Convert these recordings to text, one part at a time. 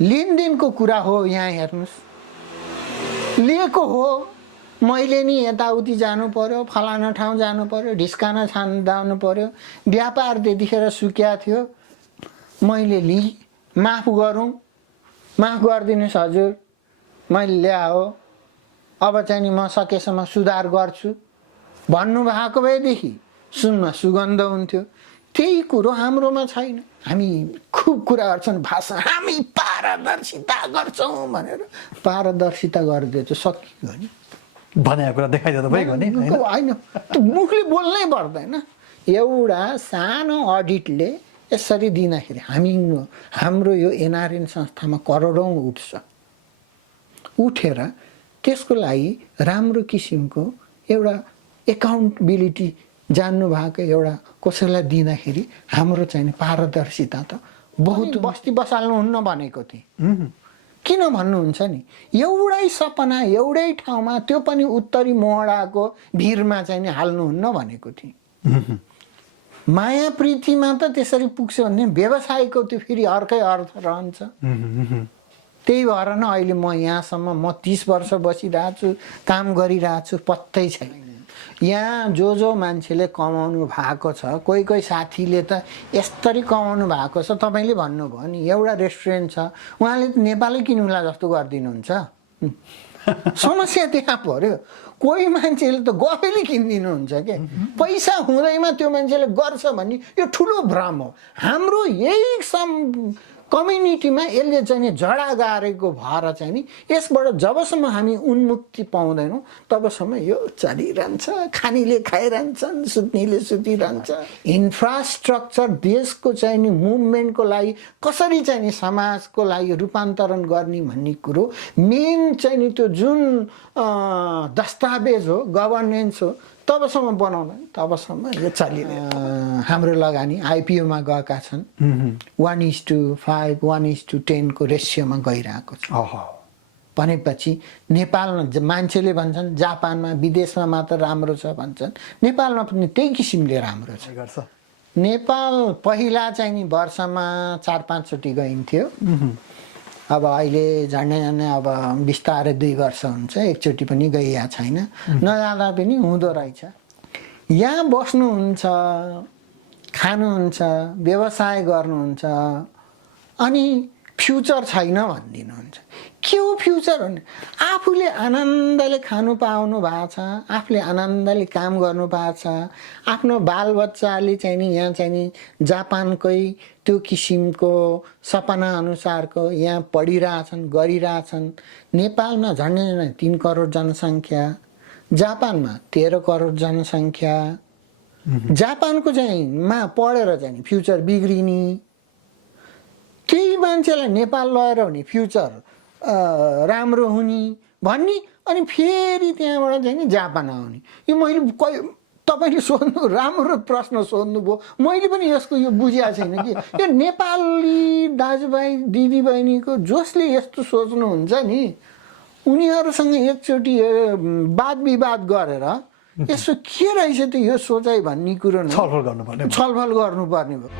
लेनदेनको कुरा हो। यहाँ हेर्नुहोस्, लिएको हो, मैले नि यताउति जानु पर्यो, फलाना ठाउँ जानु पर्यो, ढिस्काना जानु पर्यो, व्यापार त्यतिखेर सुक्या थियो, मैले लिएँ, माफ गरौँ, माफ गरिदिनुहोस् हजुर, मैले ल्याओ, अब चाहिँ नि म सकेसम्म सुधार गर्छु भन्नुभएको भएदेखि सुनमा सुगन्ध हुन्थ्यो। त्यही कुरो हाम्रोमा छैन। हामी खुब कुरा गर्छन् भाषा, हामी पारदर्शिता गर्छौँ भनेर। पारदर्शिता गरिदियो त सकियो नि, भनेको कुरा देखाइदियो त भइगयो नि होइन, त्यो मुखले बोल्नै पर्दैन। एउटा सानो अडिटले यसरी दिँदाखेरि हाम्रो यो एनआरएन संस्थामा करोडौँ उठ्छ। उठेर त्यसको लागि राम्रो किसिमको एउटा एकाउन्टेबिलिटी जान्नु भएको एउटा कसैलाई दिँदाखेरि हाम्रो चाहिँ पारदर्शिता त बहुत। बस्ती बसाल्नुहुन्न भनेको थिएँ, किन भन्नुहुन्छ नि, एउटै सपना एउटै ठाउँमा, त्यो पनि उत्तरी मोहडाको भिरमा चाहिँ नि हाल्नुहुन्न भनेको थिएँ। माया प्रीतिमा त त्यसरी पुग्छ भने व्यवसायको त्यो फेरि अर्कै अर्थ रहन्छ। त्यही भएर न अहिले म यहाँसम्म म 30 वर्ष बसिरहेको छु, काम गरिरहेको छु, पत्तै छैन। यहाँ जो मान्छेले कमाउनु भएको छ, कोही कोही साथीले त यसरी कमाउनु भएको छ। तपाईँले भन्नुभयो नि एउटा रेस्टुरेन्ट छ, उहाँले त नेपालै किन्नुला जस्तो गरिदिनुहुन्छ। समस्या त्यहाँ पर्यो। कोही मान्छेले त गफैले किनिदिनुहुन्छ के, पैसा हुँदैमा त्यो मान्छेले गर्छ भन्ने यो ठुलो भ्रम हो। हाम्रो यही कम्युनिटीमा यसले चाहिँ नि जडा गारेको भएर चाहिँ नि यसबाट जबसम्म हामी उन्मुक्ति पाउँदैनौँ तबसम्म यो चलिरहन्छ। खानेले खाइरहन्छन्, सुत्नेले सुतिरहन्छ। इन्फ्रास्ट्रक्चर देशको चाहिँ नि मुभमेन्टको लागि कसरी चाहिँ नि समाजको लागि रूपान्तरण गर्ने भन्ने कुरो मेन चाहिँ नि त्यो जुन दस्तावेज हो, गभर्नेन्स हो, तबसम्म बनाउँदैन, तबसम्म यो चलिरहेको। हाम्रो लगानी आइपिओमा गएका छन् 1:5, 1:10 को रेसियोमा गइरहेको छ। भनेपछि नेपालमा मान्छेले भन्छन् जापानमा विदेशमा मात्र राम्रो छ भन्छन्, नेपालमा पनि त्यही किसिमले राम्रो छ। नेपाल पहिला चाहिँ नि वर्षमा 4-5 चोटि गइन्थ्यो, अब अहिले झन्डै अब बिस्तारै 2 वर्ष हुन्छ, एकचोटि पनि गइया छैन। नजाँदा पनि हुँदो रहेछ। यहाँ बस्नुहुन्छ, खानुहुन्छ, व्यवसाय गर्नुहुन्छ, अनि फ्युचर छैन भनिदिनुहुन्छ। के हो फ्युचर भन्ने? आफूले आनन्दले खानु पाउनु भएको छ, आफूले आनन्दले काम गर्नु भएको छ, आफ्नो बालबच्चाले चाहिँ नि यहाँ चाहिँ नि जापानकै त्यो किसिमको सपना अनुसारको यहाँ पढिरहेछन्, गरिरहेछन्। नेपालमा झन्डै 3 करोड जनसङ्ख्या, जापानमा 13 करोड जनसङ्ख्या। जापानको चाहिँ मा पढेर चाहिँ फ्युचर बिग्रिने, केही मान्छेलाई नेपाल लगेर भने फ्युचर राम्रो हुने भन्ने, अनि फेरि त्यहाँबाट चाहिँ नि जापान आउने। यो मैले तपाईँले सोध्नु राम्रो प्रश्न सोध्नुभयो। मैले पनि यसको यो बुझेको छैन कि यो नेपाली दाजुभाइ दिदीबहिनीको जसले यस्तो सोच्नुहुन्छ नि, उनीहरूसँग एकचोटि वाद विवाद गरेर यसो के रहेछ त यो सोचाइ भन्ने कुरो छलफल गर्नुपर्ने भयो।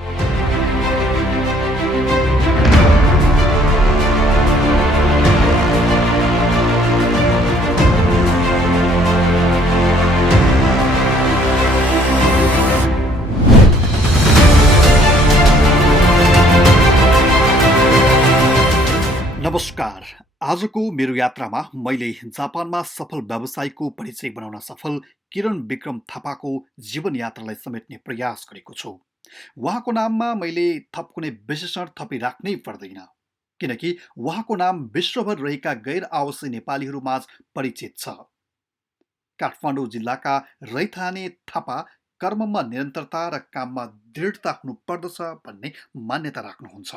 नमस्कार। आजको मेरो यात्रामा मैले जापानमा सफल व्यवसायीको परिचय बनाउन सफल किरण विक्रम थापाको जीवन यात्रालाई समेट्ने प्रयास गरेको छु। उहाँको नाममा मैले थप कुनै विशेषण थपिराख्नै पर्दैन, किनकि उहाँको नाम विश्वभर रहेका गैर आवासीय नेपालीहरूमाझ परिचित छ। काठमाडौँ जिल्लाका रैथाने थापा कर्ममा निरन्तरता र काममा दृढता हुनुपर्दछ भन्ने मान्यता राख्नुहुन्छ।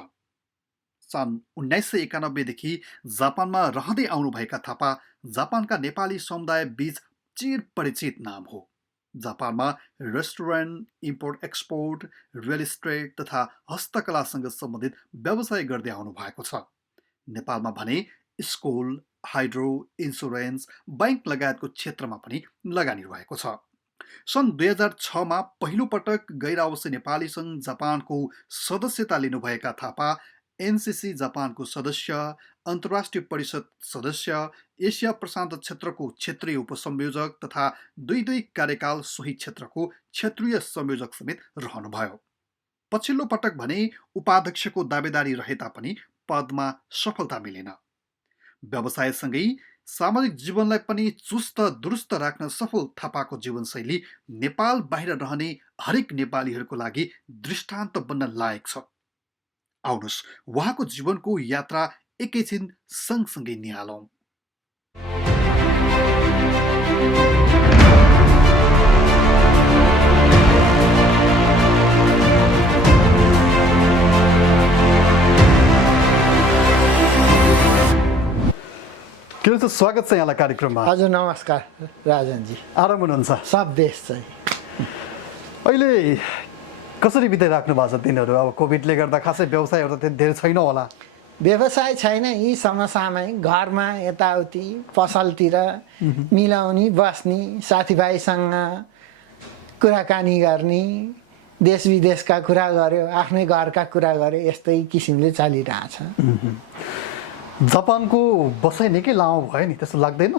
सन् 1991 देखि जापानमा रहँदै आउनुभएका थापा जापानका नेपाली समुदाय बीच चिर परिचित नाम हो। जापानमा restaurant, import export, real estate तथा हस्तकलासँग सम्बन्धित व्यवसाय गर्दै आउनु भएको छ। नेपालमा भने स्कुल, हाइड्रो, इन्सुरेन्स, बैंक लगायतको क्षेत्रमा पनि लगानी रहेको छ। सन् 2006 मा पहिलो पटक गैर आवासीय नेपाली सङ्घ जापानको सदस्यता लिनुभएका थापा एनसिसी जापानको सदस्य, अन्तर्राष्ट्रिय परिषद सदस्य, एसिया प्रशान्त क्षेत्रको क्षेत्रीय उपसंयोजक तथा दुई कार्यकाल सोही क्षेत्रको क्षेत्रीय संयोजक समेत रहनुभयो। पछिल्लो पटक भने उपाध्यक्षको दावेदारी रहे तापनि पदमा सफलता मिलेन। व्यवसायसँगै सामाजिक जीवनलाई पनि चुस्त दुरुस्त राख्न सफल थापाको जीवनशैली नेपाल बाहिर रहने हरेक नेपालीहरूको लागि दृष्टान्त बन्न लायक छ। आउनुहोस् उहाँको जीवनको यात्रा एकैछिन सँगसँगै निहालौं। किरण सर, स्वागत छ यहाँलाई कार्यक्रममा। हजुर नमस्कार राजनजी। आराम हुनुहुन्छ? सब बेस चाहिँ। अहिले कसरी बिताइराख्नु भएको छ दिनहरू? अब कोभिडले गर्दा खासै व्यवसायहरू त धेरै छैन होला। व्यवसाय छैन, यी समसामयिक घरमा यताउति पसलतिर मिलाउने बस्ने, साथीभाइसँग कुराकानी गर्ने, देश विदेशका कुरा गर्यो, आफ्नै घरका कुरा गर्यो, यस्तै किसिमले चलिरहेछ। जापानको बसाइ निकै लामो भयो नि, त्यस्तो लाग्दैन?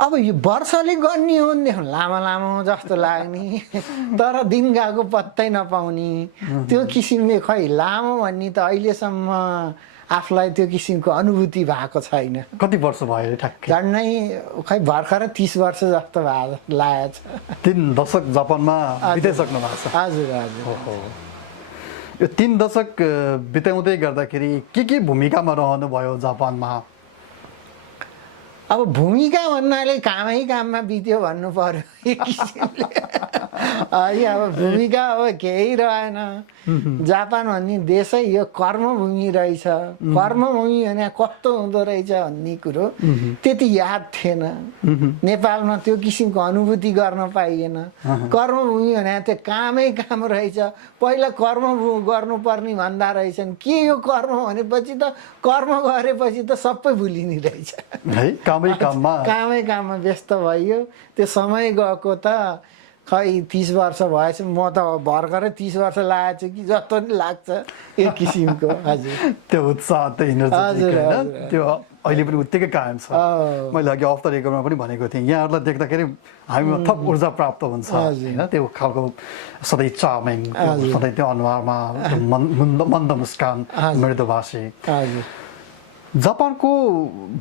अब यो वर्षले गर्ने हो भनेदेखि लामो लामो जस्तो लाग्ने, तर दिन गएको पत्तै नपाउने त्यो किसिमले खै लामो भन्ने त अहिलेसम्म आफूलाई त्यो किसिमको अनुभूति भएको छैन। कति वर्ष भयो ठ्याक्कै? झन्डै खै भर्खर 30 वर्ष जस्तो लागेको छ। 3 दशक जापानमा बिताइसक्नु भएको छ। हजुर हजुर। यो 3 दशक बिताउँदै गर्दाखेरि के भूमिकामा रहनुभयो जापानमा? अब भूमिका भन्नाले कामै काममा बित्यो भन्नु पर्यो एक किसिमले। अब भूमिका अब केही रहेन। जापान भन्ने देशै यो कर्मभूमि रहेछ। कर्मभूमि भने कस्तो हुँदो रहेछ भन्ने कुरो त्यति याद थिएन। नेपालमा त्यो किसिमको अनुभूति गर्न पाइएन। कर्मभूमि भने त्यो कामै काम रहेछ। पहिला कर्म गर्नुपर्ने भन्दा रहेछन्। के यो कर्म भनेपछि त कर्म गरेपछि त सबै भुलिने रहेछ है। कामै काममा व्यस्त भइयो। त्यो समय गएको त खै 30 वर्ष भएछ। म त भर्खरै 30 वर्ष लागेको छु कि जस्तो नि लाग्छ एक किसिमको। हजुर, त्यो उत्साह, त्यो एनर्जी त्यो अहिले पनि उत्तिकै कायम छ। मैले अघि अफ द रेकर्डमा पनि भनेको थिएँ, यहाँहरूलाई देख्दाखेरि हामीमा थप ऊर्जा प्राप्त हुन्छ होइन। त्यो खालको सधैँ चार्मिङ, सधैँ त्यो अनुहारमा मन्द मुस्कान, मृदुभाषी। जापानको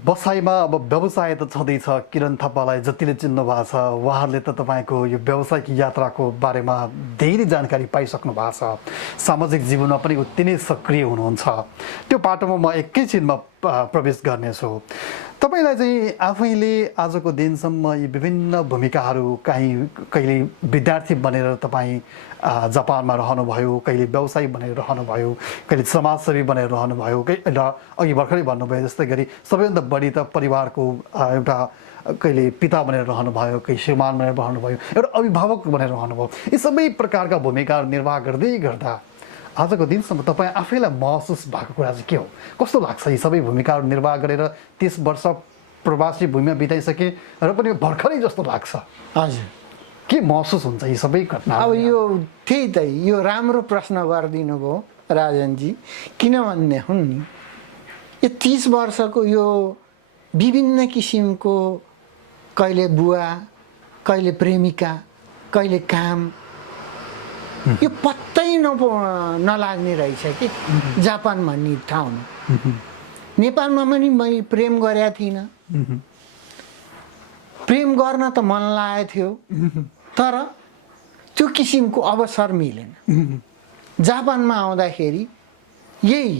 बसाइमा अब व्यवसाय त छँदैछ। किरण थापालाई जतिले चिन्नु भएको छ उहाँहरूले त तपाईँको यो व्यावसायिक यात्राको बारेमा धेरै जानकारी पाइसक्नु भएको छ। सामाजिक जीवनमा पनि उत्ति नै सक्रिय हुनुहुन्छ। त्यो पाटोमा म एकैछिनमा प्रवेश गर्नेछु। तपाईँलाई चाहिँ आफैले आजको दिनसम्म यी विभिन्न भूमिकाहरू, कहिले विद्यार्थी बनेर तपाईँ जापानमा रहनुभयो, कहिले व्यवसायी बनेर रहनुभयो, कहिले समाजसेवी बनेर रहनुभयो, र अघि भर्खरै भन्नुभयो जस्तै गरी सबैभन्दा बढी त परिवारको एउटा कहिले पिता बनेर रहनुभयो, कहिले श्रीमान बनेर रहनुभयो, एउटा अभिभावक बनेर रहनुभयो। यी सबै प्रकारका भूमिकाहरू निर्वाह गर्दै गर्दा आजको दिनसम्म तपाईँ आफैलाई महसुस भएको कुरा चाहिँ के हो? कस्तो लाग्छ यी सबै भूमिकाहरू निर्वाह गरेर 30 वर्ष प्रवासी भूमिमा बिताइसके र पनि भर्खरै जस्तो लाग्छ? हजुर, के महसुस हुन्छ यी सबै घटना? अब यो त्यही त यो राम्रो प्रश्न गरिदिनु भयो राजनजी। किनभने हुन् नि यो 30 वर्षको यो विभिन्न किसिमको कहिले बुवा, कहिले प्रेमिका, कहिले काम, यो पत्तै नलाग्ने रहेछ कि जापान भन्ने ठाउँमा। नेपालमा पनि मैले प्रेम गरेका थिइनँ। प्रेम गर्न त मन लागेको थियो, तर त्यो किसिमको अवसर मिलेन। जापानमा आउँदाखेरि यही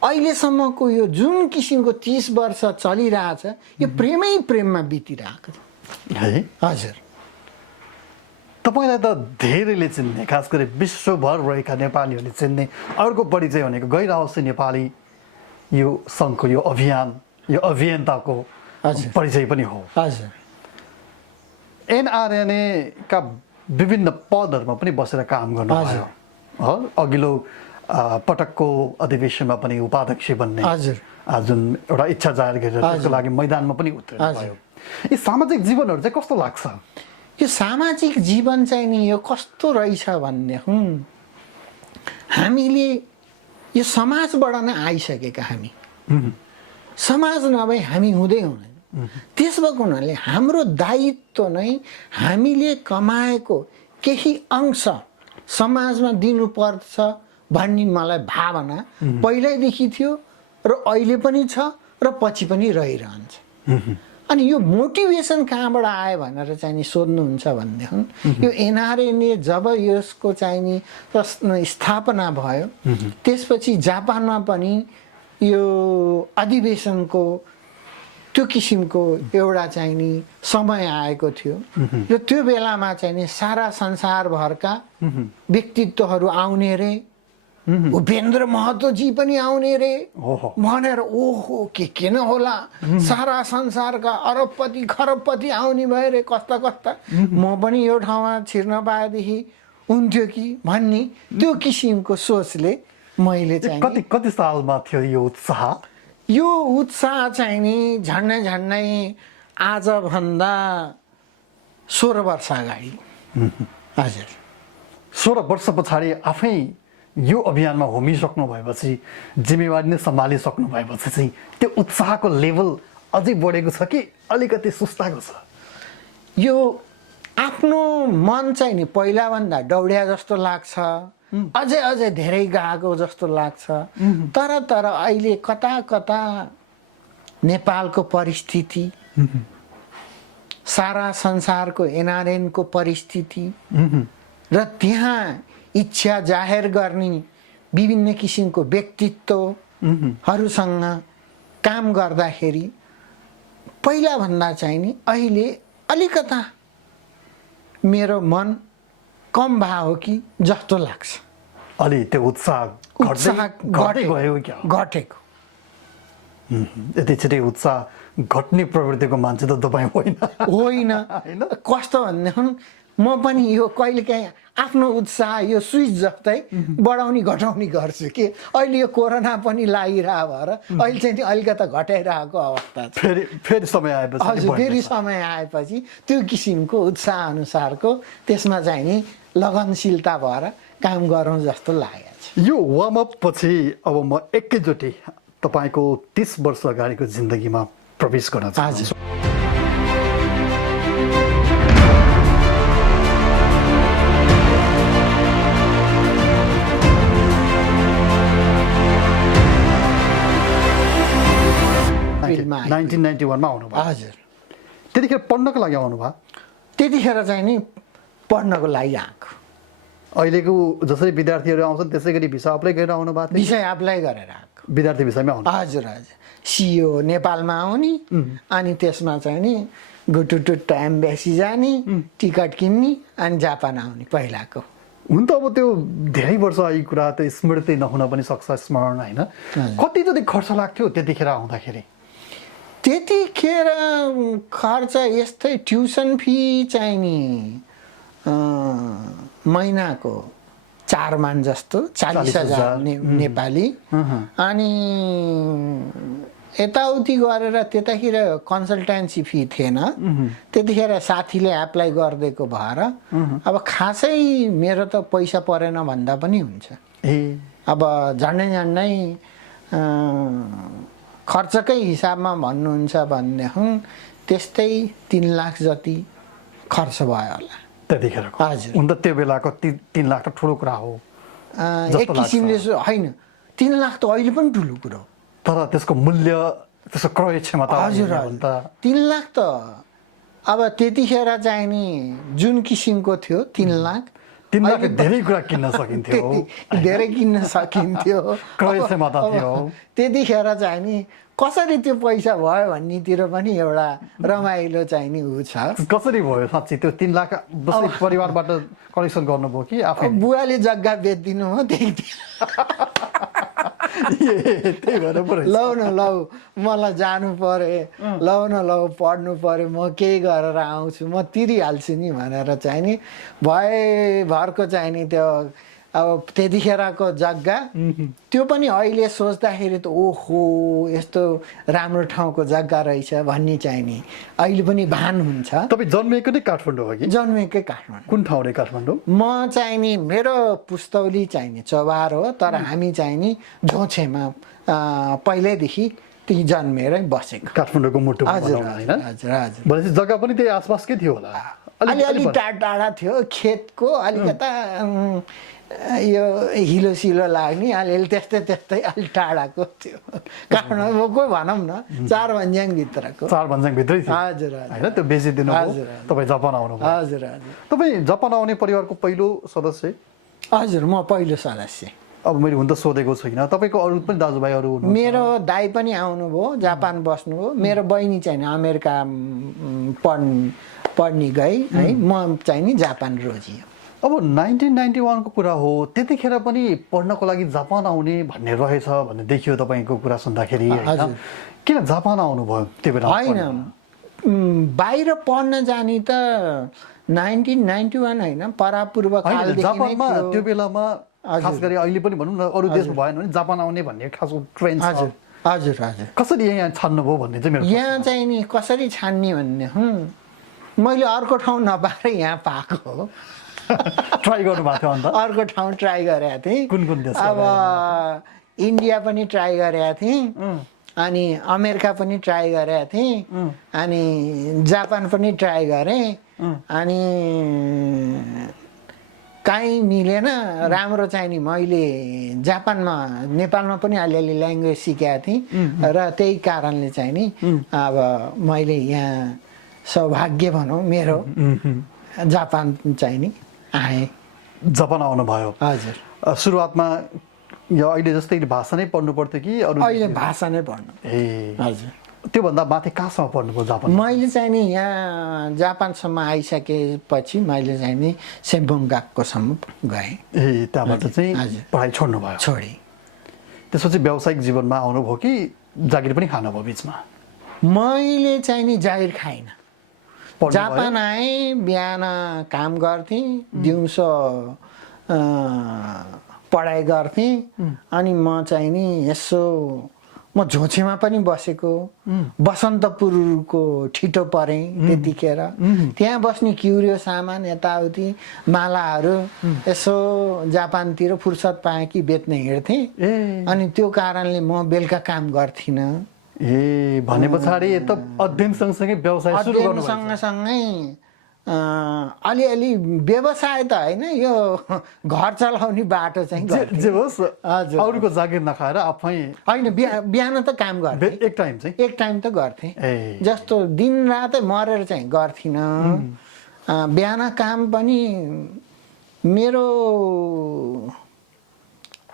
अहिलेसम्मको यो जुन किसिमको 30 वर्ष चलिरहेछ यो प्रेममा बितिरहेको छ। हजुर, तपाईँलाई त धेरैले चिन्ने, खास गरी विश्वभर रहेका नेपालीहरूले चिन्ने अर्को परिचय भनेको गैर-आवासीय नेपाली यो सङ्घको यो अभियान, यो अभियन्ताको परिचय पनि हो। हजुर, एनआरएनए का विभिन्न पदहरूमा पनि बसेर काम गर्नुभयो। अघिल्लो पटकको अधिवेशनमा पनि उपाध्यक्ष बन्ने जुन एउटा इच्छा जाहेर गरेर त्यसको लागि मैदानमा पनि उत्रिनु भयो। यी सामाजिक जीवनहरू चाहिँ कस्तो लाग्छ? यो सामाजिक जीवन चाहिँ नि यो कस्तो रहेछ भन्ने हामीले यो समाजबाट नै आइसकेका हामी समाज नभए हामी हुँदै हुँदैन त्यस भएको हुनाले हाम्रो दायित्व नै हामीले कमाएको केही अंश समाजमा दिनुपर्छ भन्ने मलाई भावना पहिल्यैदेखि थियो र अहिले पनि छ र पछि पनि रहिरहन्छ अनि यो मोटिभेसन कहाँबाट आयो भनेर चाहिँ नि सोध्नुहुन्छ भनेदेखि यो एनआरएनए जब यसको चाहिँ नि स्थापना भयो त्यसपछि जापानमा पनि यो अधिवेशनको त्यो किसिमको एउटा चाहिँ नि समय आएको थियो र त्यो बेलामा चाहिँ नि सारा संसारभरका व्यक्तित्वहरू आउने रे उपेन्द्र महतोजी पनि आउने रे भनेर ओहो के न होला सारा संसारका अरबपति खरबपति आउने भए रे कस्ता कस्ता म पनि यो ठाउँमा छिर्न पाएदेखि हुन्थ्यो कि भन्ने त्यो किसिमको सोचले मैले चाहिँ कति सालमा थियो यो उत्साह चाहिँ नि झन्डै आजभन्दा 16 वर्ष अगाडि हजुर 16 वर्ष पछाडि आफै यो अभियानमा होमिसक्नु भएपछि जिम्मेवारी नै सम्हालिसक्नु भएपछि चाहिँ त्यो उत्साहको लेभल अझै बढेको छ कि अलिकति सुस्ताएको छ यो आफ्नो मन चाहिँ नि पहिलाभन्दा दौड्या जस्तो लाग्छ अझै धेरै गएको जस्तो लाग्छ तर अहिले कता नेपालको परिस्थिति सारा संसारको एनआरएनको परिस्थिति र त्यहाँ इच्छा जाहेर गर्ने विभिन्न किसिमको व्यक्तित्वहरूसँग काम गर्दाखेरि पहिलाभन्दा चाहिँ नि अहिले अलिकता मेरो मन कम भयो कि जस्तो लाग्छ अलि त्यो उत्साह घटेको यति छिटै उत्साह घट्ने प्रवृत्तिको मान्छे त तपाईँ होइन कस्तो भनेदेखि म पनि यो कहिलेकाहीँ आफ्नो उत्साह यो स्विच जस्तै बढाउने घटाउने गर्छु कि अहिले यो कोरोना पनि लागिरह भएर अहिले चाहिँ अलिकता घटाइरहेको अवस्था छ फेरि समय आएपछि हजुर फेरि समय आएपछि त्यो किसिमको उत्साह अनुसारको त्यसमा चाहिँ नि लगनशीलता भएर काम गरौँ जस्तो लागेको छ यो वार्म अप पछि अब म एकैचोटि तपाईँको 30 वर्ष अगाडिको जिन्दगीमा प्रवेश गर्न चाहन्छु फिल्ममा 1991 मा आउनुभयो हजुर त्यतिखेर पढ्नको लागि आउनुभयो त्यतिखेर चाहिँ नि पढ्नको लागि आएको अहिलेको जसरी विद्यार्थीहरू आउँछन् त्यसै गरी भिसा अप्लाई गरेर आउनु भएको थियो विषय अप्लाई गरेर आएको विद्यार्थी भिसामै आउनु हजुर सिओ नेपालमा आउने अनि त्यसमा चाहिँ नि गुटुटुट एम्बेसी जाने टिकट किन्ने अनि जापान आउने पहिलाको हुन त अब त्यो धेरै वर्ष अघि कुरा त स्मृति नहुन पनि सक्छ स्मरण होइन कति जति खर्च लाग्थ्यो त्यतिखेर आउँदाखेरि त्यतिखेर खर्च यस्तै ट्युसन फी चाहिँ नि महिनाको 4 मान जस्तो 40,000 नेपाली अनि यताउति गरेर त्यताखेर कन्सल्टेन्सी फी थिएन त्यतिखेर साथीले एप्लाई गरिदिएको भएर अब खासै मेरो त पैसा परेन भन्दा पनि हुन्छ अब झन्डै खर्चकै हिसाबमा भन्नुहुन्छ भनेदेखि त्यस्तै 3 लाख जति खर्च भयो होला त्यतिखेरको हजुर हुन त त्यो बेलाको 3 लाख त ठुलो कुरा हो एक किसिमले होइन 3 लाख त अहिले पनि ठुलो कुरा हो तर त्यसको मूल्य त्यसको क्रय क्षमता हजुर 3 लाख त अब त्यतिखेर चाहिँ नि जुन किसिमको थियो 3 लाख 3 लाख धेरै कुरा किन्न सकिन्थ्यो धेरै किन्न सकिन्थ्यो क्रय क्षमता थियो त्यतिखेर चाहिँ नि कसरी त्यो पैसा भयो भन्नेतिर पनि एउटा रमाइलो चाहिँ नि उ छ कसरी भयो साँच्चै त्यो 3 लाख बस्ने परिवारबाट कलेक्सन गर्नुभयो कि आफै बुवाले जग्गा बेचिदिनु हो त्यही भएर लौ न लौ मलाई जानु पर्यो लौ न लौ पढ्नु पर्यो म केही गरेर आउँछु म तिरिहाल्छु नि भनेर चाहिँ नि भरको चाहिँ नि त्यो अब त्यतिखेरको जग्गा त्यो पनि अहिले सोच्दाखेरि त ओहो यस्तो राम्रो ठाउँको जग्गा रहेछ भन्ने चाहिँ नि अहिले पनि भान हुन्छ। तपाईँ जन्मेको नै काठमाडौँ हो कि? जन्मेकै काठमाडौँ। कुन ठाउँ रे काठमाडौँ? म चाहिँ नि मेरो पुस्तौली चाहिँ नि चौबार हो, तर हामी चाहिँ नि झोछेमा पहिल्यैदेखि त्यही जन्मेरै बसेको। काठमाडौँको मुटु हजुर होइन? हजुर हजुर। भनेपछि जग्गा पनि त्यही आसपासकै थियो होला? अलि टाढा थियो, खेतको अलिकता यो हिलो सिलो लाग्ने अलिअलि त्यस्तै अलि टाढाको थियो। काठमाडौँको भनौँ न 4 भन्ज्याङभित्रको। 4 भन्ज्याङभित्रै थियो हजुर होइन? त्यो बेचिदिनु तपाईँ जापान आउनुभयो? हजुर हजुर। तपाईँ जापान आउने परिवारको पहिलो सदस्य? हजुर म पहिलो सदस्य। अब मैले हुन त सोधेको छैन, तपाईँको अरू पनि दाजुभाइहरू हुनु? मेरो दाइ पनि आउनुभयो, जापान बस्नुभयो। मेरो बहिनी चाहिँ नि अमेरिका पढ्ने गई है, म चाहिँ नि जापान रोजियो। अब 1991 को कुरा हो, त्यतिखेर पनि पढ्नको लागि जापान आउने भन्ने रहेछ भन्ने देखियो तपाईँको कुरा सुन्दाखेरि होइन? किन जापान आउनुभयो त्यो बेला? होइन, बाहिर पढ्न जाने त 1991 होइन, परापूर्व कालदेखि नै जापानमा त्यो बेलामा खास गरी अहिले पनि भनौँ न अरू देशमा भएन भने जापान आउने भन्ने खासको ट्रेन्ड छ। हजुर हजुर हजुर। कसरी यहाँ छान्नुभयो भन्ने चाहिँ मेरो यहाँ चाहिँ नि कसरी छान्ने भन्ने मैले अर्को ठाउँ नपाएर यहाँ पाएको हो। ट्राई गर्नुभएको थियो? अन्त अर्को ठाउँ ट्राई गरेको थिएँ। कुन देश? अब इन्डिया पनि ट्राई गरेको थिएँ, अनि अमेरिका पनि ट्राई गरेको थिएँ, अनि जापान पनि ट्राई गरेँ, अनि काहीँ मिलेन। राम्रो चाहिँ नि मैले जापानमा नेपालमा पनि अलिअलि ल्याङ्ग्वेज सिकेको थिएँ र त्यही कारणले चाहिँ नि अब मैले यहाँ सौभाग्य भनौँ मेरो जापान चाहिँ नि आएँ। जापान आउनुभयो? हजुर। सुरुवातमा यो अहिले जस्तै भाषा नै पढ्नु पर्थ्यो कि अरू? अहिले भाषा नै पढ्नु। ए हजुर। त्योभन्दा माथि कहाँसम्म पढ्नुभयो जापान? मैले चाहिँ नि यहाँ जापानसम्म आइसकेपछि मैले चाहिँ नि सेम्बोङ्गाकोसम्म गएँ। ए त्यहाँबाट चाहिँ पढाइ छोड्नु भयो? छोडेँ। त्यसपछि व्यावसायिक जीवनमा आउनुभयो कि जागिर पनि खानुभयो बिचमा? मैले चाहिँ नि जागिर खाइनँ। जापान आएँ, बिहान काम गर्थेँ, दिउँसो पढाइ गर्थेँ, अनि म चाहिँ नि यसो म झोछेमा पनि बसेको, बसन्तपुरको ठिटो परेँ त्यतिखेर। त्यहाँ बस्ने क्युरियो सामान यताउति मालाहरू यसो जापानतिर फुर्सद पाएँ कि बेच्न हिँड्थेँ, अनि त्यो कारणले म बेलुका काम गर्थिनँ। ए भने पछाडि त अध्ययन सँगसँगै व्यवसाय सुरु गर्नु? सँगसँगै अलिअलि व्यवसाय त होइन, यो घर चलाउने बाटो चाहिँ जे होस् अरूको जागिर नखाएर आफै होइन। बिहान त काम गर्थेँ, एक टाइम त गर्थेँ, जस्तो दिन रातै मरेर चाहिँ गर्थिनँ। बिहान काम पनि मेरो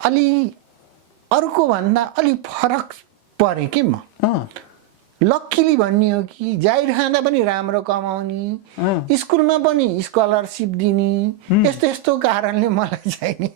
अलि अरूको भन्दा अलि फरक परेँ कि म। लक्किली भन्ने हो कि जागिर खाँदा पनि राम्रो कमाउने, स्कुलमा पनि स्कलरसिप दिने, यस्तो यस्तो कारणले मलाई चाहिँ नि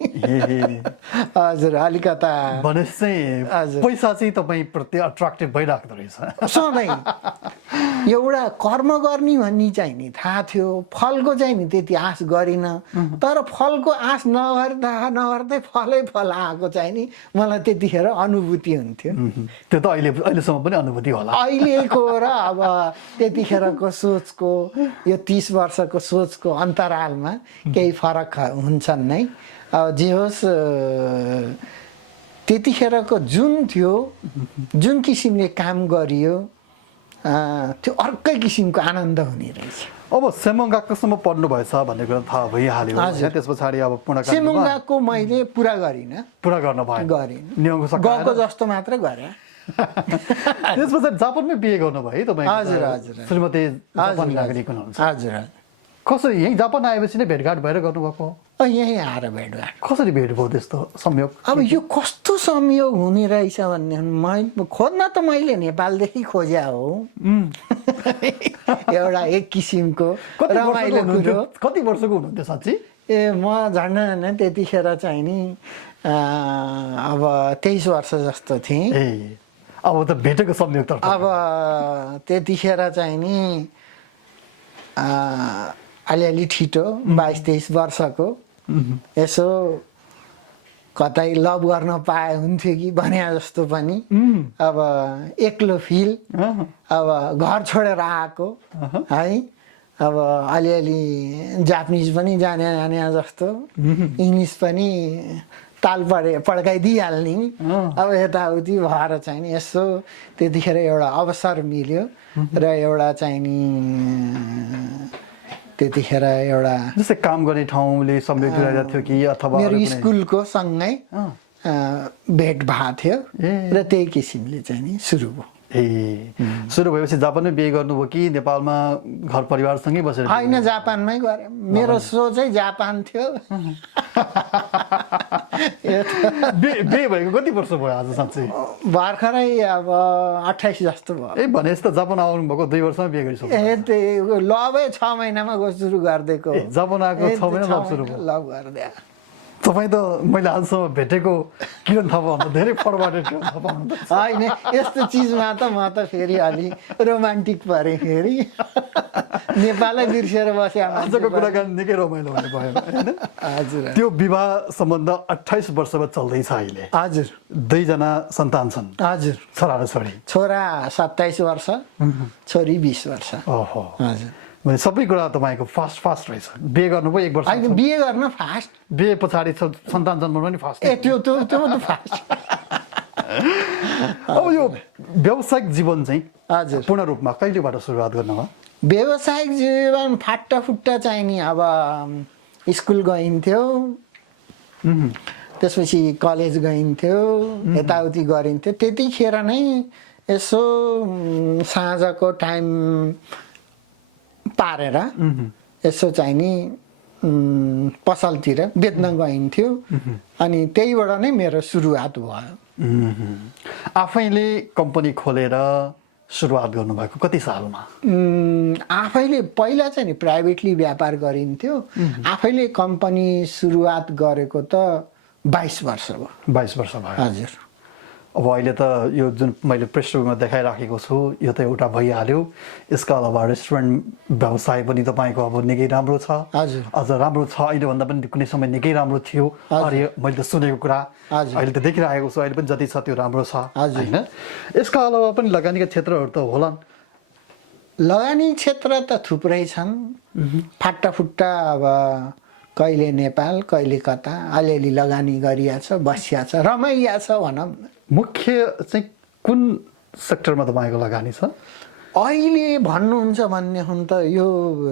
हजुर अलिकता भनेपछि पैसा चाहिँ तपाईँ प्रति अट्र्याक्टिभ भइराख्दो रहेछ सधैँ। एउटा कर्म गर्ने भन्ने चाहिँ नि थाहा थियो, फलको चाहिँ नि त्यति आश गरिनँ, तर फलको आश नगर्दै फल आएको चाहिँ नि मलाई त्यतिखेर अनुभूति हुन्थ्यो। त्यो त अहिलेसम्म पनि अनुभूति होला? अहिलेको र अब त्यतिखेरको सोचको, यो 30 वर्षको सोचको अन्तरालमा केही फरक हुन्छन् नै। अब जे होस् त्यतिखेरको जुन थियो, जुन किसिमले काम गरियो, त्यो अर्कै किसिमको आनन्द हुने रहेछ। अब सेमोङ्गाकोसम्म पढ्नु भएछ भन्ने कुरा थाहा भइहाल्यो होइन? त्यस पछाडि अब सेमोङ्गाको मैले पुरा गरिनँ। पुरा गर्न भएन? गएको जस्तो मात्र गरेँ। त्यस पछाडि जापानमै बिहे गर्नुभयो है तपाईँ? हजुर हजुर। श्रीमती जापान नागरिक हुनुहुन्छ? हजुर हजुर। कसरी यहीँ जापान आएपछि नै भेटघाट भएर गर्नुभएको? यहीँ आएर भेटघाट। कसरी भेट भयो त्यस्तो संयोग? अब यो कस्तो संयोग हुने रहेछ भन्ने खोज्न त मैले नेपालदेखि खोजे हो। एउटा एक किसिमको रमाइलो कुरो। कति वर्षको हुनुहुन्थ्यो साँच्ची? ए म झन् त्यतिखेर चाहिँ नि अब 23 वर्ष जस्तो थिएँ। ए अब त भेटेको संयोग त। अब त्यतिखेर चाहिँ नि अलिअलि छिटो 22-23 वर्षको यसो कतै लभ गर्न पाए हुन्थ्यो कि भने जस्तो पनि अब एक्लो फिल अब घर छोडेर आएको है अब अलिअलि जापानिज पनि जाने जस्तो इङ्ग्लिस पनि ताल पड्काइदिइहाल्ने अब यताउति भएर चाहिँ नि यसो त्यतिखेर एउटा अवसर मिल्यो र एउटा चाहिँ नि त्यतिखेर एउटा जस्तै काम गर्ने ठाउँले संयोग जुराइरहेको थियो कि अथवा मेरो स्कुलको सँगै भेट भएको थियो र त्यही किसिमले चाहिँ नि सुरु भयो सुरु भएपछि जापानमै बिहे गर्नुभयो कि नेपालमा घर परिवारसँगै बसेर होइन जापानमै गरेँ मेरो सोचै जापान थियो बिहे भएको कति वर्ष भयो आज साँच्चै भर्खरै अब 28 जस्तो भयो भनेपछि त जापान आउनु भएको 2 वर्षमा बिहे गरिसक्नु त्यही लभै 6 महिनामा सुरु गरिदिएको जापान आएको 6 महिना लभ सुरु भयो लभ गरिदिए तपाईँ त मैले आजसम्म भेटेको किरण थापाभन्दा धेरै फरवार्डेड किरण थापा हुनुहुन्छ होइन यस्तो चिजमा त म त फेरि अलि रोमान्टिक परेँ फेरि नेपाललाई बिर्सेर बसे आजको कुराकानी निकै रमाइलो हुने भयो होइन हजुर त्यो विवाह सम्बन्ध 28 वर्षमा चल्दैछ अहिले हजुर 2 जना सन्तान छन् हजुर छोरा र छोरी छोरा 27 वर्ष छोरी 20 वर्ष ओहो हजुर भने सबै कुरा तपाईँको फास्ट रहेछ बिहे गर्नुभयो 1 वर्ष होइन बिहे गर्न फास्ट बिहे पछाडि सन्तान जन्माउनु पनि फास्ट त्यो त फास्ट अब यो व्यावसायिक जीवन चाहिँ हजुर पूर्ण रूपमा कहिलेबाट सुरुवात गर्नुभयो व्यावसायिक जीवन फाट्टा चाहिँ नि अब स्कुल गइन्थ्यो त्यसपछि कलेज गइन्थ्यो यताउति गरिन्थ्यो त्यतिखेर नै यसो साँझको टाइम पारेर यसो चाहिँ नि पसलतिर बेच्न गइन्थ्यो अनि त्यहीबाट नै मेरो सुरुवात भयो आफैले कम्पनी खोलेर सुरुवात गर्नुभएको कति सालमा आफैले पहिला चाहिँ नि प्राइभेटली व्यापार गरिन्थ्यो आफैले कम्पनी सुरुवात गरेको त 22 वर्ष भयो 22 वर्ष भयो हजुर अब अहिले त यो जुन मैले पृष्ठभूमिमा देखाइराखेको छु यो त एउटा भइहाल्यो यसका अलावा रेस्टुरेन्ट व्यवसाय पनि तपाईँको अब निकै राम्रो छ हजुर अझ राम्रो छ अहिले भन्दा पनि कुनै समय निकै राम्रो थियो अरे मैले त सुनेको कुरा अहिले त देखिरहेको छु अहिले पनि जति छ त्यो राम्रो छ होइन यसका अलावा पनि लगानीका क्षेत्रहरू त होलान् लगानी क्षेत्र त थुप्रै छन् फाट्टाफुट्टा अब कहिले नेपाल कहिले कता अलिअलि लगानी गरिया छ बसिया छ रमाइया छ भनौँ मुख्य चाहिँ कुन सेक्टरमा तपाईँको लगानी छ अहिले भन्नुहुन्छ भन्ने हुन त यो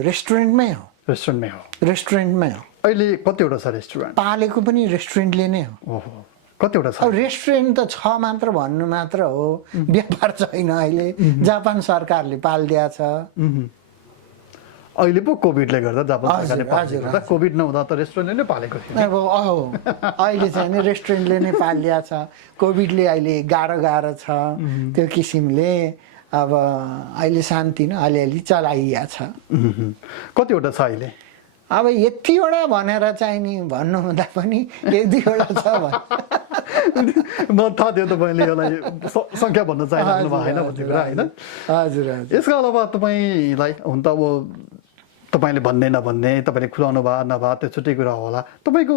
रेस्टुरेन्टमै हो रेस्टुरेन्टमै हो अहिले कतिवटा छ रेस्टुरेन्ट पालेको पनि रेस्टुरेन्टले नै हो ओहो कतिवटा छ अब रेस्टुरेन्ट त छ मात्र भन्नु मात्र हो व्यापार छैन अहिले जापान सरकारले पालिदिया छ अहिले पो कोभिडले गर्दा जापान सरकारले पालेको कोभिड नहुँदा त रेस्टुरेन्टले नै पालेको थियो अब अहिले चाहिँ नि रेस्टुरेन्टले नै पालिया छ कोभिडले अहिले गाह्रो छ त्यो किसिमले अब अहिले शान्ति न अलिअलि चलाइया छ कतिवटा छ अहिले अब यतिवटा भनेर चाहिँ नि भन्नुहुँदा पनि 1-2वटा छ म थाहा थियो तपाईँले यसलाई सङ्ख्या भन्न चाहिरहनु भएको होइन भन्ने कुरा होइन हजुर यसका अलावा तपाईँलाई हुन त अब तपाईँले भन्ने नभन्ने तपाईँले खुलाउनु भए नभए त्यो छुट्टै कुरा होला तपाईँको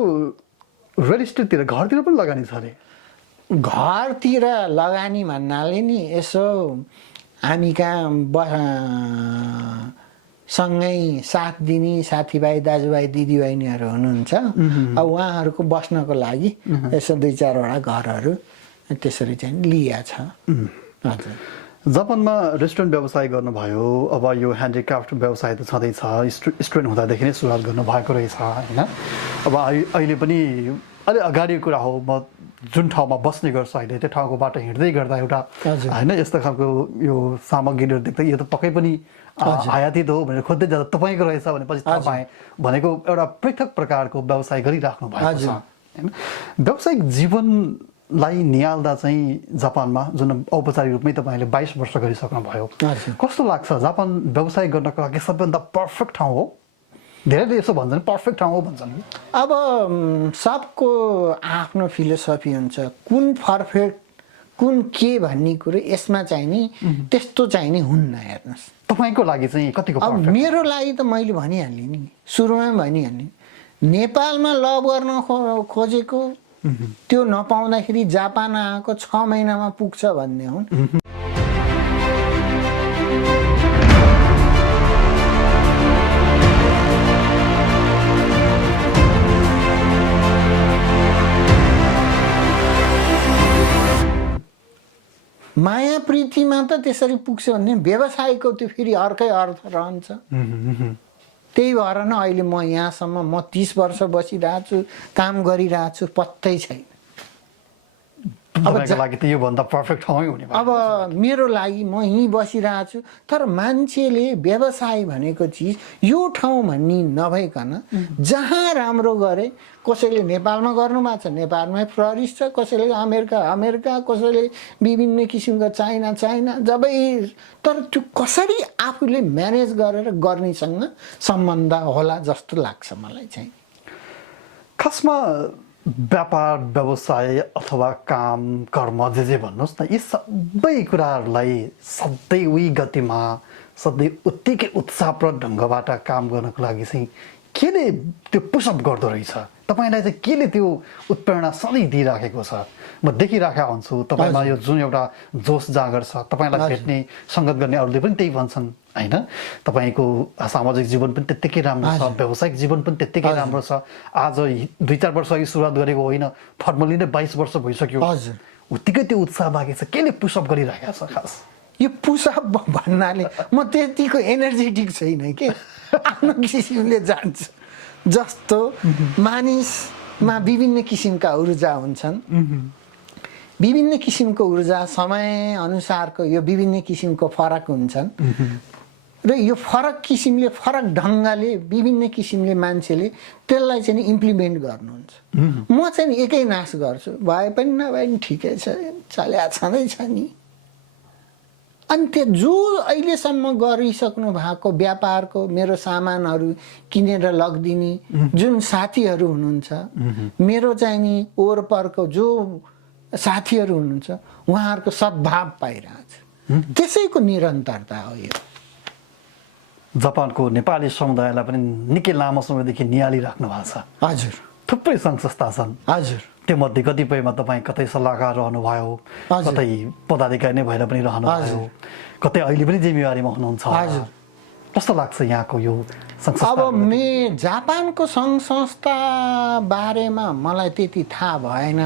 रियल इस्टेटतिर घरतिर पनि लगानी छ अरे घरतिर लगानी भन्नाले नि यसो हामी कहाँ सँगै साथ दिने साथीभाइ दाजुभाइ दिदीबहिनीहरू हुनुहुन्छ अब उहाँहरूको बस्नको लागि यसो 2-4वटा घरहरू त्यसरी चाहिँ लिया छ हजुर जापानमा रेस्टुरेन्ट व्यवसाय गर्नुभयो अब यो ह्यान्डिक्राफ्ट व्यवसाय त छँदैछ स्टुडेन्ट हुँदादेखि नै सुरुवात गर्नुभएको रहेछ होइन अब अहिले पनि अलि अगाडिको कुरा हो म जुन ठाउँमा बस्ने गर्छु अहिले त्यो ठाउँको बाटो हिँड्दै गर्दा एउटा होइन यस्तो खालको यो सामग्रीहरू देख्दा यो त पक्कै पनि आयातित हो भनेर खोज्दै जाँदा तपाईँको रहेछ भनेपछि थाहा पाएँ भनेको एउटा पृथक प्रकारको व्यवसाय गरिराख्नु भएको छ होइन व्यावसायिक जीवनलाई निहाल्दा चाहिँ जापानमा जुन औपचारिक रूपमै तपाईँले 22 वर्ष गरिसक्नुभयो कस्तो लाग्छ जापान व्यवसाय गर्नको लागि सबैभन्दा पर्फेक्ट ठाउँ हो धेरैले यसो भन्छन् पर्फेक्ट ठाउँ हो भन्छन् अब सबको आफ्नो फिलोसफी हुन्छ कुन पर्फेक्ट कुन के भन्ने कुरो यसमा चाहिँ नि त्यस्तो चाहिँ नि हुन्न हेर्नुहोस् तपाईँको लागि चाहिँ कतिको अब मेरो लागि त मैले भनिहालेँ नि सुरुमै भनिहालेँ नेपालमा लभ गर्न खोजेको त्यो नपाउँदाखेरि जापान आएको 6 महिनामा पुग्छ भन्ने हुन्। माया प्रीतिमा त त्यसरी पुग्छ भने व्यवसायको त्यो फेरि अर्कै अर्थ रहन्छ। त्यही भएर न अहिले म यहाँसम्म 30 वर्ष बसिरहेको छु, काम गरिरहेको छु, पत्तै छैन। तपाईँको लागि त योभन्दा पर्फेक्ट ठाउँै हुने भयो। अब मेरो लागि म यहीँ बसिरहेको छु, तर मान्छेले व्यवसाय भनेको चिज यो ठाउँ भन्ने नभइकन जहाँ राम्रो गरे, कसैले नेपालमा गर्नुभएको छ नेपालमै फ्लरिस छ, कसैले अमेरिका, कसैले विभिन्न किसिमको चाइना जबै, तर त्यो कसरी आफूले म्यानेज गरेर गर्नेसँग सम्बन्ध होला जस्तो लाग्छ मलाई चाहिँ। खासमा व्यापार व्यवसाय अथवा काम कर्म जे भन्नुहोस् न, यी सबै कुराहरूलाई सधैँ उही गतिमा सधैँ उत्तिकै उत्साहप्रद ढङ्गबाट काम गर्नको लागि चाहिँ केले त्यो पुसअप गर्दो रहेछ? तपाईँलाई चाहिँ केले त्यो उत्प्रेरणा सधैँ दिइराखेको छ? म देखिराखेका हुन्छु तपाईँमा यो जुन एउटा जोस जागर छ, तपाईँलाई भेट्ने सङ्गत गर्ने अरूले पनि त्यही भन्छन् होइन? तपाईँको सामाजिक जीवन पनि त्यत्तिकै राम्रो छ, व्यावसायिक जीवन पनि त्यत्तिकै राम्रो छ। आज 2-4 वर्ष अघि सुरुवात गरेको होइन, फर्मली नै 22 वर्ष भइसक्यो। उत्तिकै त्यो उत्साह बाँकी छ, केले पुसअप गरिराखेको छ? खास यो पुसअप भन्नाले म त्यतिको एनर्जेटिक छैन के, आफ्नो किसिमले जान्छ। जस्तो मानिसमा विभिन्न किसिमका ऊर्जा हुन्छन्, विभिन्न किसिमको ऊर्जा समय अनुसारको यो विभिन्न किसिमको फरक हुन्छन् र यो फरक किसिमले फरक ढङ्गले विभिन्न किसिमले मान्छेले त्यसलाई चाहिँ इम्प्लिमेन्ट गर्नुहुन्छ। म चाहिँ एकै नाश गर्छु, भए पनि नभए पनि ठिकै छ, चल्या छँदैछ नि। अनि त्यो जो अहिलेसम्म गरिसक्नु भएको व्यापारको मेरो सामानहरू किनेर लगिदिने जुन साथीहरू हुनुहुन्छ, मेरो चाहिँ नि वरपरको जो साथीहरू हुनुहुन्छ, उहाँहरूको सद्भाव पाइरहेछ, त्यसैको निरन्तरता हो यो। जापानको नेपाली समुदायलाई पनि निकै लामो समयदेखि निहालिराख्नु भएको छ। हजुर, थुप्रै सङ्घ संस्था छन्। हजुर, त्योमध्ये कतिपयमा तपाईँ कतै सल्लाहकार रहनुभयो, कतै पदाधिकारी नै भएर पनि रहनुभयो, कतै अहिले पनि जिम्मेवारीमा हुनुहुन्छ। हजुर, कस्तो लाग्छ यहाँको यो सङ्घ संस्था? अब जापानको सङ्घ संस्था बारेमा मलाई त्यति थाहा भएन,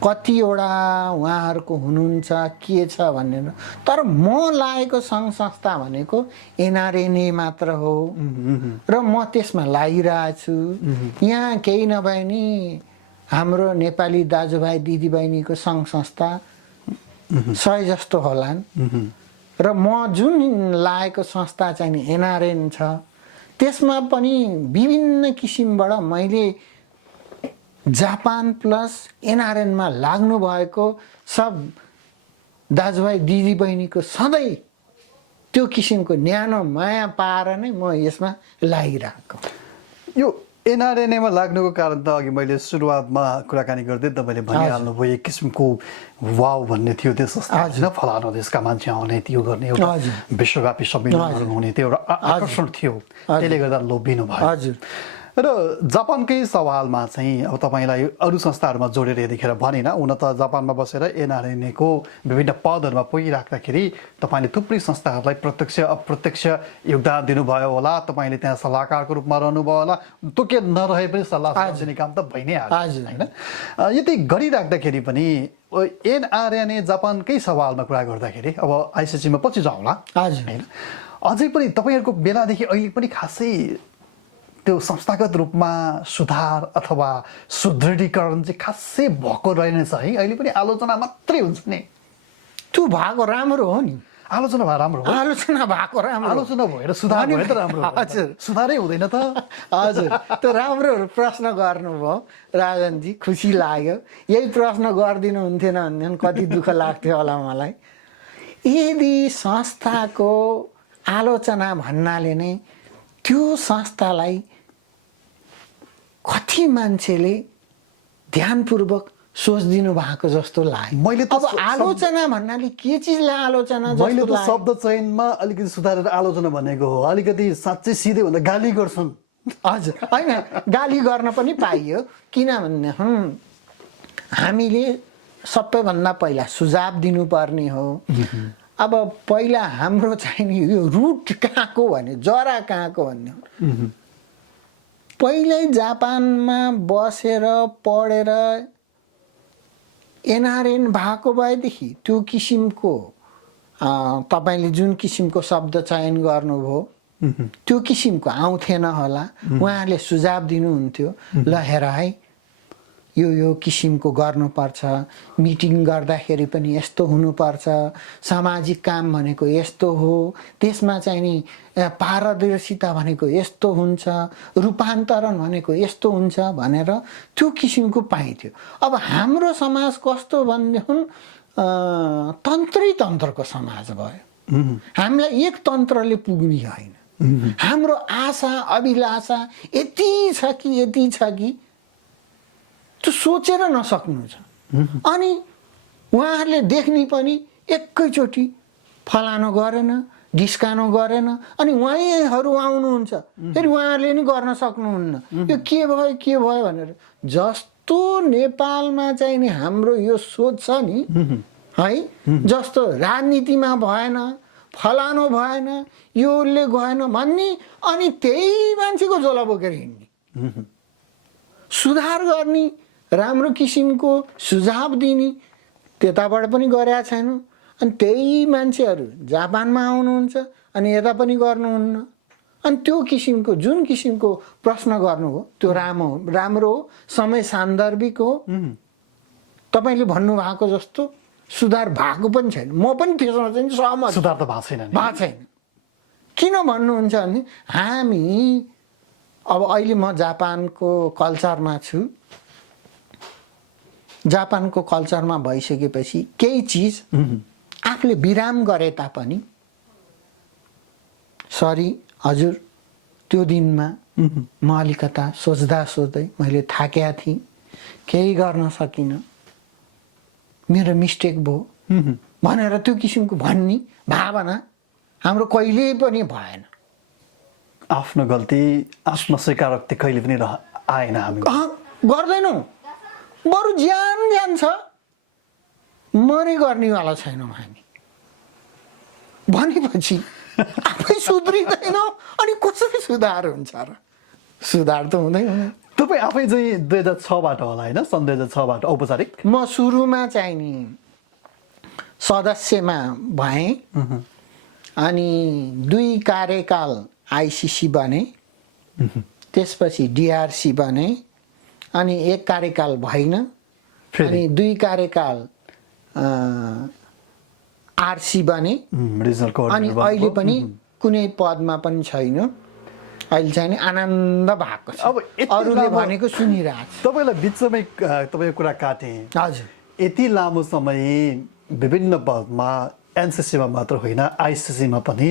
कतिवटा उहाँहरूको हुनुहुन्छ के छ भनेर। तर म लागेको सङ्घ संस्था भनेको एनआरएनए मात्र हो र म त्यसमा लागिरहेछु। यहाँ केही नभए नि हाम्रो नेपाली दाजुभाइ दिदीबहिनीको सङ्घ संस्था 100 जस्तो होलान् र म जुन लागेको संस्था चाहिँ नि एनआरएन छ, त्यसमा पनि विभिन्न किसिमबाट मैले जापान प्लस एनआरएनमा लाग्नु भएको सब दाजुभाइ दिदीबहिनीको सधैँ त्यो किसिमको न्यानो माया पाएर नै म यसमा लागिरहेको। यो एनआरएनएमा लाग्नुको कारण त अघि मैले सुरुवातमा कुराकानी गर्दै तपाईँले भनिहाल्नुभयो, एक किसिमको वाउ भन्ने थियो त्यो संस्था होइन, फलानु देशका मान्छे आउने, त्यो गर्ने एउटा विश्वव्यापी सम्मेलनहरू हुने त्यो एउटा आकर्षण थियो, त्यसले गर्दा लोभिनु भयो। हजुर, र जापानकै सवालमा चाहिँ अब तपाईँलाई अरू संस्थाहरूमा जोडेर यतिखेर भनेन, हुन त जापानमा बसेर एनआरएनएको विभिन्न पदहरूमा पुगिराख्दाखेरि तपाईँले थुप्रै संस्थाहरूलाई प्रत्यक्ष अप्रत्यक्ष योगदान दिनुभयो होला, तपाईँले त्यहाँ सल्लाहकारको रूपमा रहनुभयो होला, त्यो के नरहे पनि सल्लाह दिने काम त भइ नै हाल्छ होइन? यति गरिराख्दाखेरि पनि एनआरएनए जापानकै सवालमा कुरा गर्दाखेरि अब आइसिसीमा पछि जाउँला होइन, अझै पनि तपाईँहरूको बेलादेखि अहिले पनि खासै त्यो संस्थागत रूपमा सुधार अथवा सुदृढीकरण चाहिँ खासै भएको रहेनछ है? अहिले पनि आलोचना मात्रै हुन्छ नि। त्यो भएको राम्रो हो नि, आलोचना भए राम्रो हो, आलोचना भएको राम्रो, आलोचना भएर सुधार भयो त राम्रो। हजुर, सुधारै हुँदैन त? हजुर, त्यो राम्रो प्रश्न गर्नुभयो राजनजी, खुसी लाग्यो। यही प्रश्न गरिदिनु हुन्थेन भने कति दुःख लाग्थ्यो होला मलाई। यदि संस्थाको आलोचना भन्नाले नै त्यो संस्थालाई कति मान्छेले ध्यानपूर्वक सोचिदिनु भएको जस्तो लाग्यो। मैले त अब आलोचना भन्नाले के चिजलाई आलोचना जस्तो मैले त लाग्यो? शब्द चयनमा अलिकति सुधारेर आलोचना भनेको हो, अलिकति साँच्चै सिधै भन्दा गाली गर्छन्। हजुर, होइन, गाली गर्न पनि पाइयो, किनभने हामीले सबैभन्दा पहिला सुझाव दिनुपर्ने हो। अब पहिला हाम्रो चाहिँ नि यो रुट कहाँको भन्ने, जरा कहाँको भन्ने हो। पहिल्यै जापानमा बसेर पढेर एनआरएन भएको भएदेखि त्यो किसिमको तपाईँले जुन किसिमको शब्द चयन गर्नुभयो त्यो किसिमको आउँथेन होला। उहाँहरूले सुझाव दिनुहुन्थ्यो, ल हेर है यो किसिमको गर्नुपर्छ, मिटिङ गर्दाखेरि पनि यस्तो हुनुपर्छ, सामाजिक काम भनेको यस्तो हो, त्यसमा चाहिँ नि पारदर्शिता भनेको यस्तो हुन्छ, रूपान्तरण भनेको यस्तो हुन्छ भनेर त्यो किसिमको पाइन्थ्यो। अब हाम्रो समाज कस्तो भनेदेखि तन्त्रको समाज भयो। हामीलाई एक तन्त्रले पुग्ने होइन। हाम्रो आशा अभिलाषा यति छ कि त्यो सोचेर नसक्नु छ। अनि उहाँहरूले देख्ने पनि एकैचोटि फलानो गरेन, ढिस्कानो गरेन, अनि उहाँहरू आउनुहुन्छ, फेरि उहाँहरूले नि गर्न सक्नुहुन्न। यो के भयो भनेर जस्तो नेपालमा चाहिँ नि हाम्रो यो सोच छ नि है, जस्तो राजनीतिमा भएन, फलानो भएन, योले गएन भन्ने, अनि त्यही मान्छेको झोला बोकेर हिँड्ने, सुधार गर्ने, राम्रो किसिमको सुझाव दिने, त्यताबाट पनि गरेका छैन। अनि त्यही मान्छेहरू जापानमा आउनुहुन्छ अनि यता पनि गर्नुहुन्न। अनि त्यो किसिमको जुन किसिमको प्रश्न गर्नु हो त्यो राम्रो हो, समय सान्दर्भिक हो। तपाईँले भन्नुभएको जस्तो सुधार भएको पनि छैन। म पनि त्यसमा चाहिँ सहमत। सुधार त भएको छैन। किन भन्नुहुन्छ भने हामी अब अहिले म जापानको कल्चरमा छु। जापानको कल्चरमा भइसकेपछि केही चिज आफूले विराम गरे तापनि, सरी हजुर त्यो दिनमा म अलिकता सोच्दै मैले थाकेका थिएँ, केही गर्न सकिनँ, मेरो मिस्टेक भयो भनेर त्यो किसिमको भन्ने भावना हाम्रो कहिल्यै पनि भएन। आफ्नो गल्ती आत्मस्वीकारोक्ति कहिले पनि आएन। हामी गर्दैनौँ, बरु ज्यान जान्छ, मरे गर्नेवाला छैनौँ हामी भनेपछि आफै सुध्रिँदैनौँ। अनि कसरी सुधार हुन्छ र? सुधार त हुँदैन। तपाईँ आफै चाहिँ 2006बाट होला होइन, सन् 2006बाट औपचारिक? म सुरुमा चाहिँ नि सदस्यमा भएँ, अनि 2 कार्यकाल आइसिसी बने, त्यसपछि डिआरसी बने, अनि 1 कार्यकाल भएन, अनि 2 कार्यकाल आरसी बने, अनि अहिले पनि कुनै पदमा पनि छैन। अहिले चाहिँ नि आनन्द भएको छ। अब अरूले भनेको सुनिरहेको छु। तपाईँलाई बिचमै तपाईँको कुरा काटेँ। हजुर, यति लामो समय विभिन्न पदमा, एनसिसीमा मात्र होइन आइसिसीमा पनि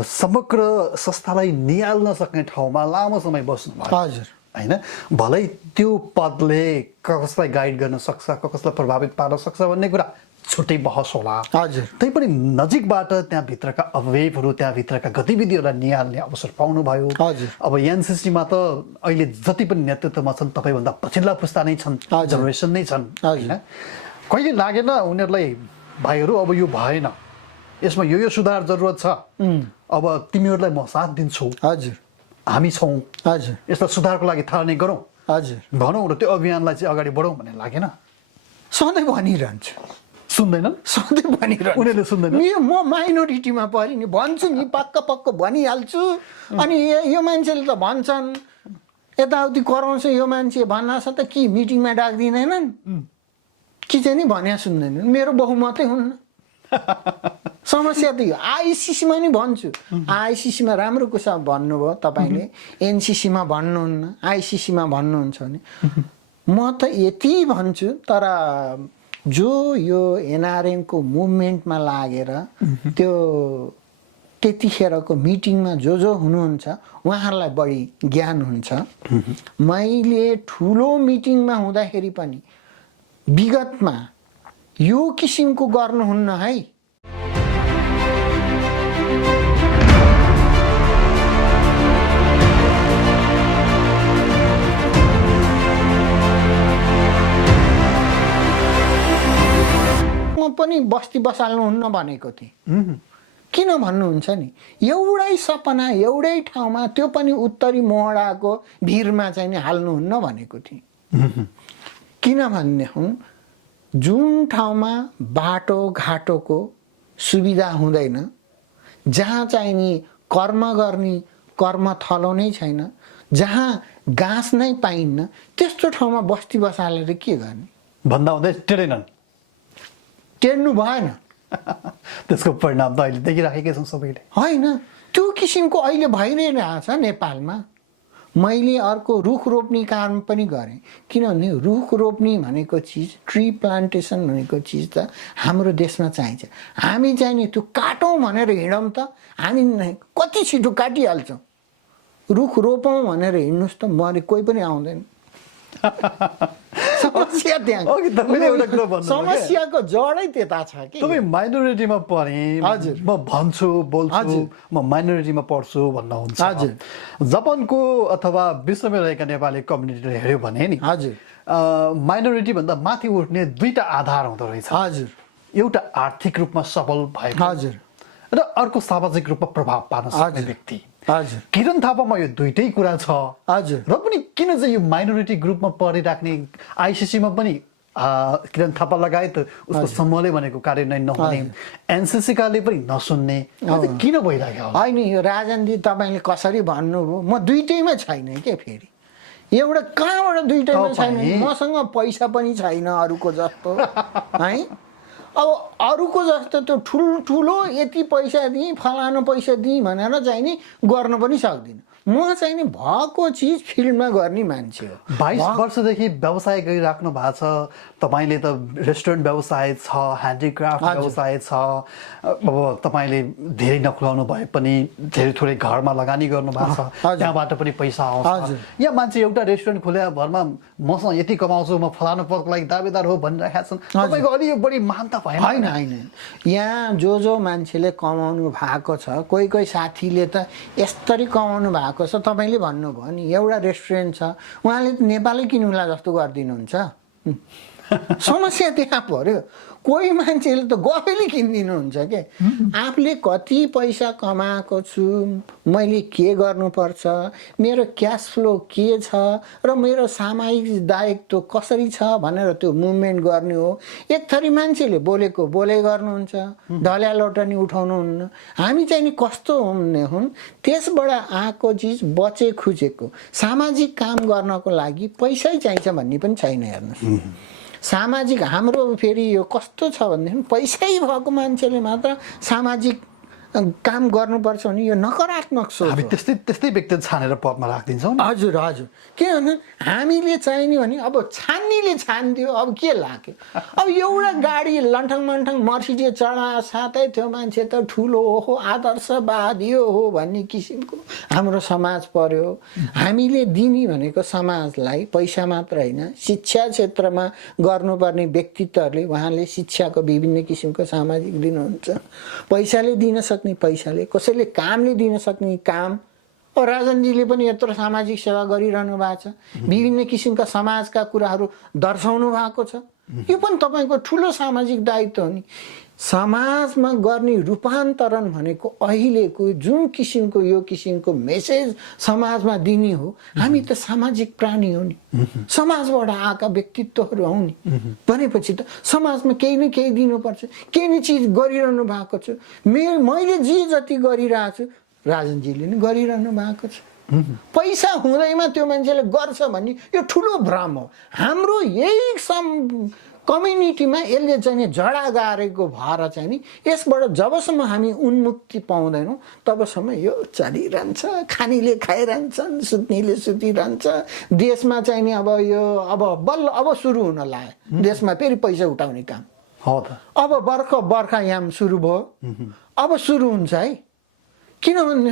समग्र संस्थालाई निहाल्न सक्ने ठाउँमा लामो समय बस्नु भयो। हजुर होइन, भलै त्यो पदले कसलाई गाइड गर्न सक्छ, कसलाई प्रभावित पार्न सक्छ भन्ने कुरा छुट्टै बहस होला। हजुर, तैपनि नजिकबाट त्यहाँभित्रका अवयवहरू, त्यहाँभित्रका गतिविधिहरूलाई निहाल्ने अवसर पाउनुभयो। हजुर, अब एनसिसीमा त अहिले जति पनि नेतृत्वमा छन् तपाईँभन्दा पछिल्ला पुस्ता नै छन्, जेनेरेसन नै छन् होइन। कहिले लागेन उनीहरूलाई भाइहरू अब यो भएन, यसमा यो सुधार जरुरत छ, अब तिमीहरूलाई म साथ दिन्छु, हजुर हामी छौँ, हजुर यसलाई सुधारको लागि थालनी गरौँ, हजुर भनौँ र त्यो अभियानलाई चाहिँ अगाडि बढौँ भन्ने लागेन? सधैँ भनिरहन्छु। सुन्दैनन्? सधैँ भनिरहन्छु। उनीहरूले सुन्दैन? म माइनोरिटीमा परेँ नि, भन्छु नि, पक्क भनिहाल्छु। अनि यो मान्छेले त भन्छन् यताउति कराउँछ, यो मान्छे भन्नाछ त कि मिटिङमा डाक्दिँदैनन् कि चाहिँ नि भन्या सुन्दैनन्। मेरो बहुमतै हुन्न। समस्या त यो। आइसिसीमा नि भन्छु, आइसिसीमा राम्रो कुरा भन्नुभयो तपाईँले, एनसिसीमा भन्नुहुन्न, आइसिसीमा भन्नुहुन्छ भने म त यति भन्छु। तर जो यो एनआरएमको मुभमेन्टमा लागेर त्यो त्यतिखेरको मिटिङमा जो हुनुहुन्छ उहाँहरूलाई बढी ज्ञान हुन्छ। मैले ठुलो मिटिङमा हुँदाखेरि पनि विगतमा यो किसिमको गर्नुहुन्न है। ठाउँमा पनि बस्ती बसाल्नुहुन्न भनेको थिएँ। किन भन्नुहुन्छ नि, एउटै सपना एउटै ठाउँमा त्यो पनि उत्तरी मोहडाको भिरमा चाहिँ नि हाल्नुहुन्न भनेको थिएँ। किन भन्ने हुँ, जुन ठाउँमा बाटोघाटोको सुविधा हुँदैन, जहाँ चाहिँ नि कर्म गर्ने कर्मथलो नै छैन, जहाँ घाँस नै पाइन्न, त्यस्तो ठाउँमा बस्ती बसालेर के गर्ने? भन्दा हुँदै टेरेनन्, टेर्नु भएन। त्यसको परिणाम त अहिले देखिराखेकै छौँ सबैले। होइन, त्यो किसिमको अहिले भइरहेछ नेपालमा। मैले अर्को रुख रोप्ने काम पनि गरेँ, किनभने रुख रोप्ने भनेको चिज, ट्री प्लान्टेसन भनेको चिज त हाम्रो देशमा चाहिन्छ। हामी चाहिँ नि त्यो काटौँ भनेर हिँडौँ त हामी कति छिटो काटिहाल्छौँ। रुख रोपौँ भनेर हिँड्नुहोस् त मरे कोही पनि आउँदैन। समस्या त्यहाँ, समस्याको जडै त्यता छ कि। तपाईँ माइनोरिटीमा पढेँ, हजुर, म भन्छु बोल्छु, म माइनोरिटीमा पढ्छु भन्नुहुन्छ। हजुर, जापानको अथवा विश्वमा रहेका नेपाली कम्युनिटीले हेऱ्यो भने नि, हजुर, माइनोरिटी भन्दा माथि उठ्ने दुईटा आधार हुँदो रहेछ। हजुर, एउटा आर्थिक रूपमा सबल भएको, हजुर, र अर्को सामाजिक रूपमा प्रभाव पार्न सक्ने व्यक्ति। हजुर, किरण थापामा यो दुईटै कुरा छ। हजुर, र पनि किन चाहिँ यो माइनोरिटी ग्रुपमा परिराख्ने, आइसिसीमा पनि किरण थापा लगायत उसको समूहले भनेको कार्यान्वयन नहुने, एनसिसीकाले पनि नसुन्ने, किन भइरहेको? होइन, यो राजनजी तपाईँले कसरी भन्नुभयो, म दुइटैमा छैन के। फेरि एउटा कहाँबाट दुइटैमा छैन, मसँग पैसा पनि छैन अरूको जस्तो है। अब अरूको जस्तो त्यो ठुलो यति पैसा दिएँ फलानु पैसा दिएँ भनेर चाहिँ नि गर्न पनि सक्दिनँ। म चाहिँ नि भएको चिज फिल्डमा गर्ने मान्छे हो। 22 वर्षदेखि व्यवसाय गरिराख्नु भएको छ तपाईँले त। रेस्टुरेन्ट व्यवसाय छ, ह्यान्डिक्राफ्ट व्यवसाय छ। अब तपाईँले धेरै नखुलाउनु भए पनि धेरै थोरै घरमा लगानी गर्नु भएको छ, त्यहाँबाट पनि पैसा आउँछ। यहाँ मान्छे एउटा रेस्टुरेन्ट खोले भरमा मसँग यति कमाउँछु, म फलानु पदको लागि दावेदार हो भनिरहेका छन्। तपाईँको अलि बढी मान्यता भएन? होइन होइन, यहाँ जो मान्छेले कमाउनु भएको छ, कोही कोही साथीले त यसरी कमाउनु भएको छ। तपाईँले भन्नुभयो नि एउटा रेस्टुरेन्ट छ, उहाँले नेपालै किन्नुलाई जस्तो गरिदिनुहुन्छ। समस्या त्यहाँ पर्यो। कोही मान्छेले त गफैले किनिदिनुहुन्छ के। आफूले कति पैसा कमाएको छु, मैले के गर्नुपर्छ, मेरो क्यास फ्लो के छ र मेरो सामाजिक दायित्व कसरी छ भनेर त्यो मुभमेन्ट गर्ने हो। एक थरी मान्छेले बोलेको बोले गर्नुहुन्छ, ढल्या लोटनी उठाउनुहुन्न। हामी चाहिँ नि कस्तो हुने हुन्, त्यसबाट आएको चिज बचे खुचेको सामाजिक काम गर्नको लागि पैसै चाहिन्छ भन्ने पनि छैन। हेर्नुहोस्, सामाजिक हाम्रो फेरि यो कस्तो छ भनेदेखि पैसै भएको मान्छेले मात्र सामाजिक काम गर्नुपर्छ भने यो नकारात्मक सोच। हामी त्यस्तै व्यक्ति छानेर पदमा राखिदिन्छौँ। हजुर हजुर, किनभने हामीले चाहिने भने अब छान्नेले छानिदियो, अब के लाग्यो। अब एउटा गाडी लन्ठङ मन्ठङ मर्सिडिज चढा साथै त्यो मान्छे त ठुलो हो, आदर्शवादी हो भन्ने किसिमको हाम्रो समाज पर्यो। हामीले दिने भनेको समाजलाई पैसा मात्र होइन, शिक्षा क्षेत्रमा गर्नुपर्ने व्यक्तित्वहरूले उहाँले शिक्षाको विभिन्न किसिमको सामाजिक दिनुहुन्छ। पैसाले दिन सक्ने पैसाले, कसैले कामले दिन सक्ने काम। राजनजीले पनि यत्रो सामाजिक सेवा गरिरहनु भएको छ, विभिन्न किसिमका समाजका कुराहरू दर्शाउनु भएको छ। यो पनि तपाईँको ठुलो सामाजिक दायित्व हो नि। समाजमा गर्ने रूपान्तरण भनेको अहिलेको जुन किसिमको यो किसिमको मेसेज समाजमा दिने हो, हामी त सामाजिक प्राणी हो नि, समाजबाट आएका व्यक्तित्वहरू हौ नि। भनेपछि त समाजमा केही न केही दिनुपर्छ, केही न चिज गरिरहनु भएको छ। मैले जे जति गरिरहेको छु राजनजीले नि गरिरहनु भएको छ। पैसा हुँदैमा त्यो मान्छेले गर्छ भन्ने यो ठुलो भ्रम हो। हाम्रो यही कम्युनिटीमा यसले चाहिँ जडा गारेको भएर चाहिँ नि यसबाट जबसम्म हामी उन्मुक्ति पाउँदैनौँ तबसम्म यो चलिरहन्छ। खानेले खाइरहन्छन्, सुत्नेले सुतिरहन्छ। देशमा चाहिँ नि अब यो बल्ल अब सुरु हुन लाग्यो देशमा फेरि पैसा उठाउने काम। हो त, अब बर्खायाम सुरु भयो, अब सुरु हुन्छ है। किनभने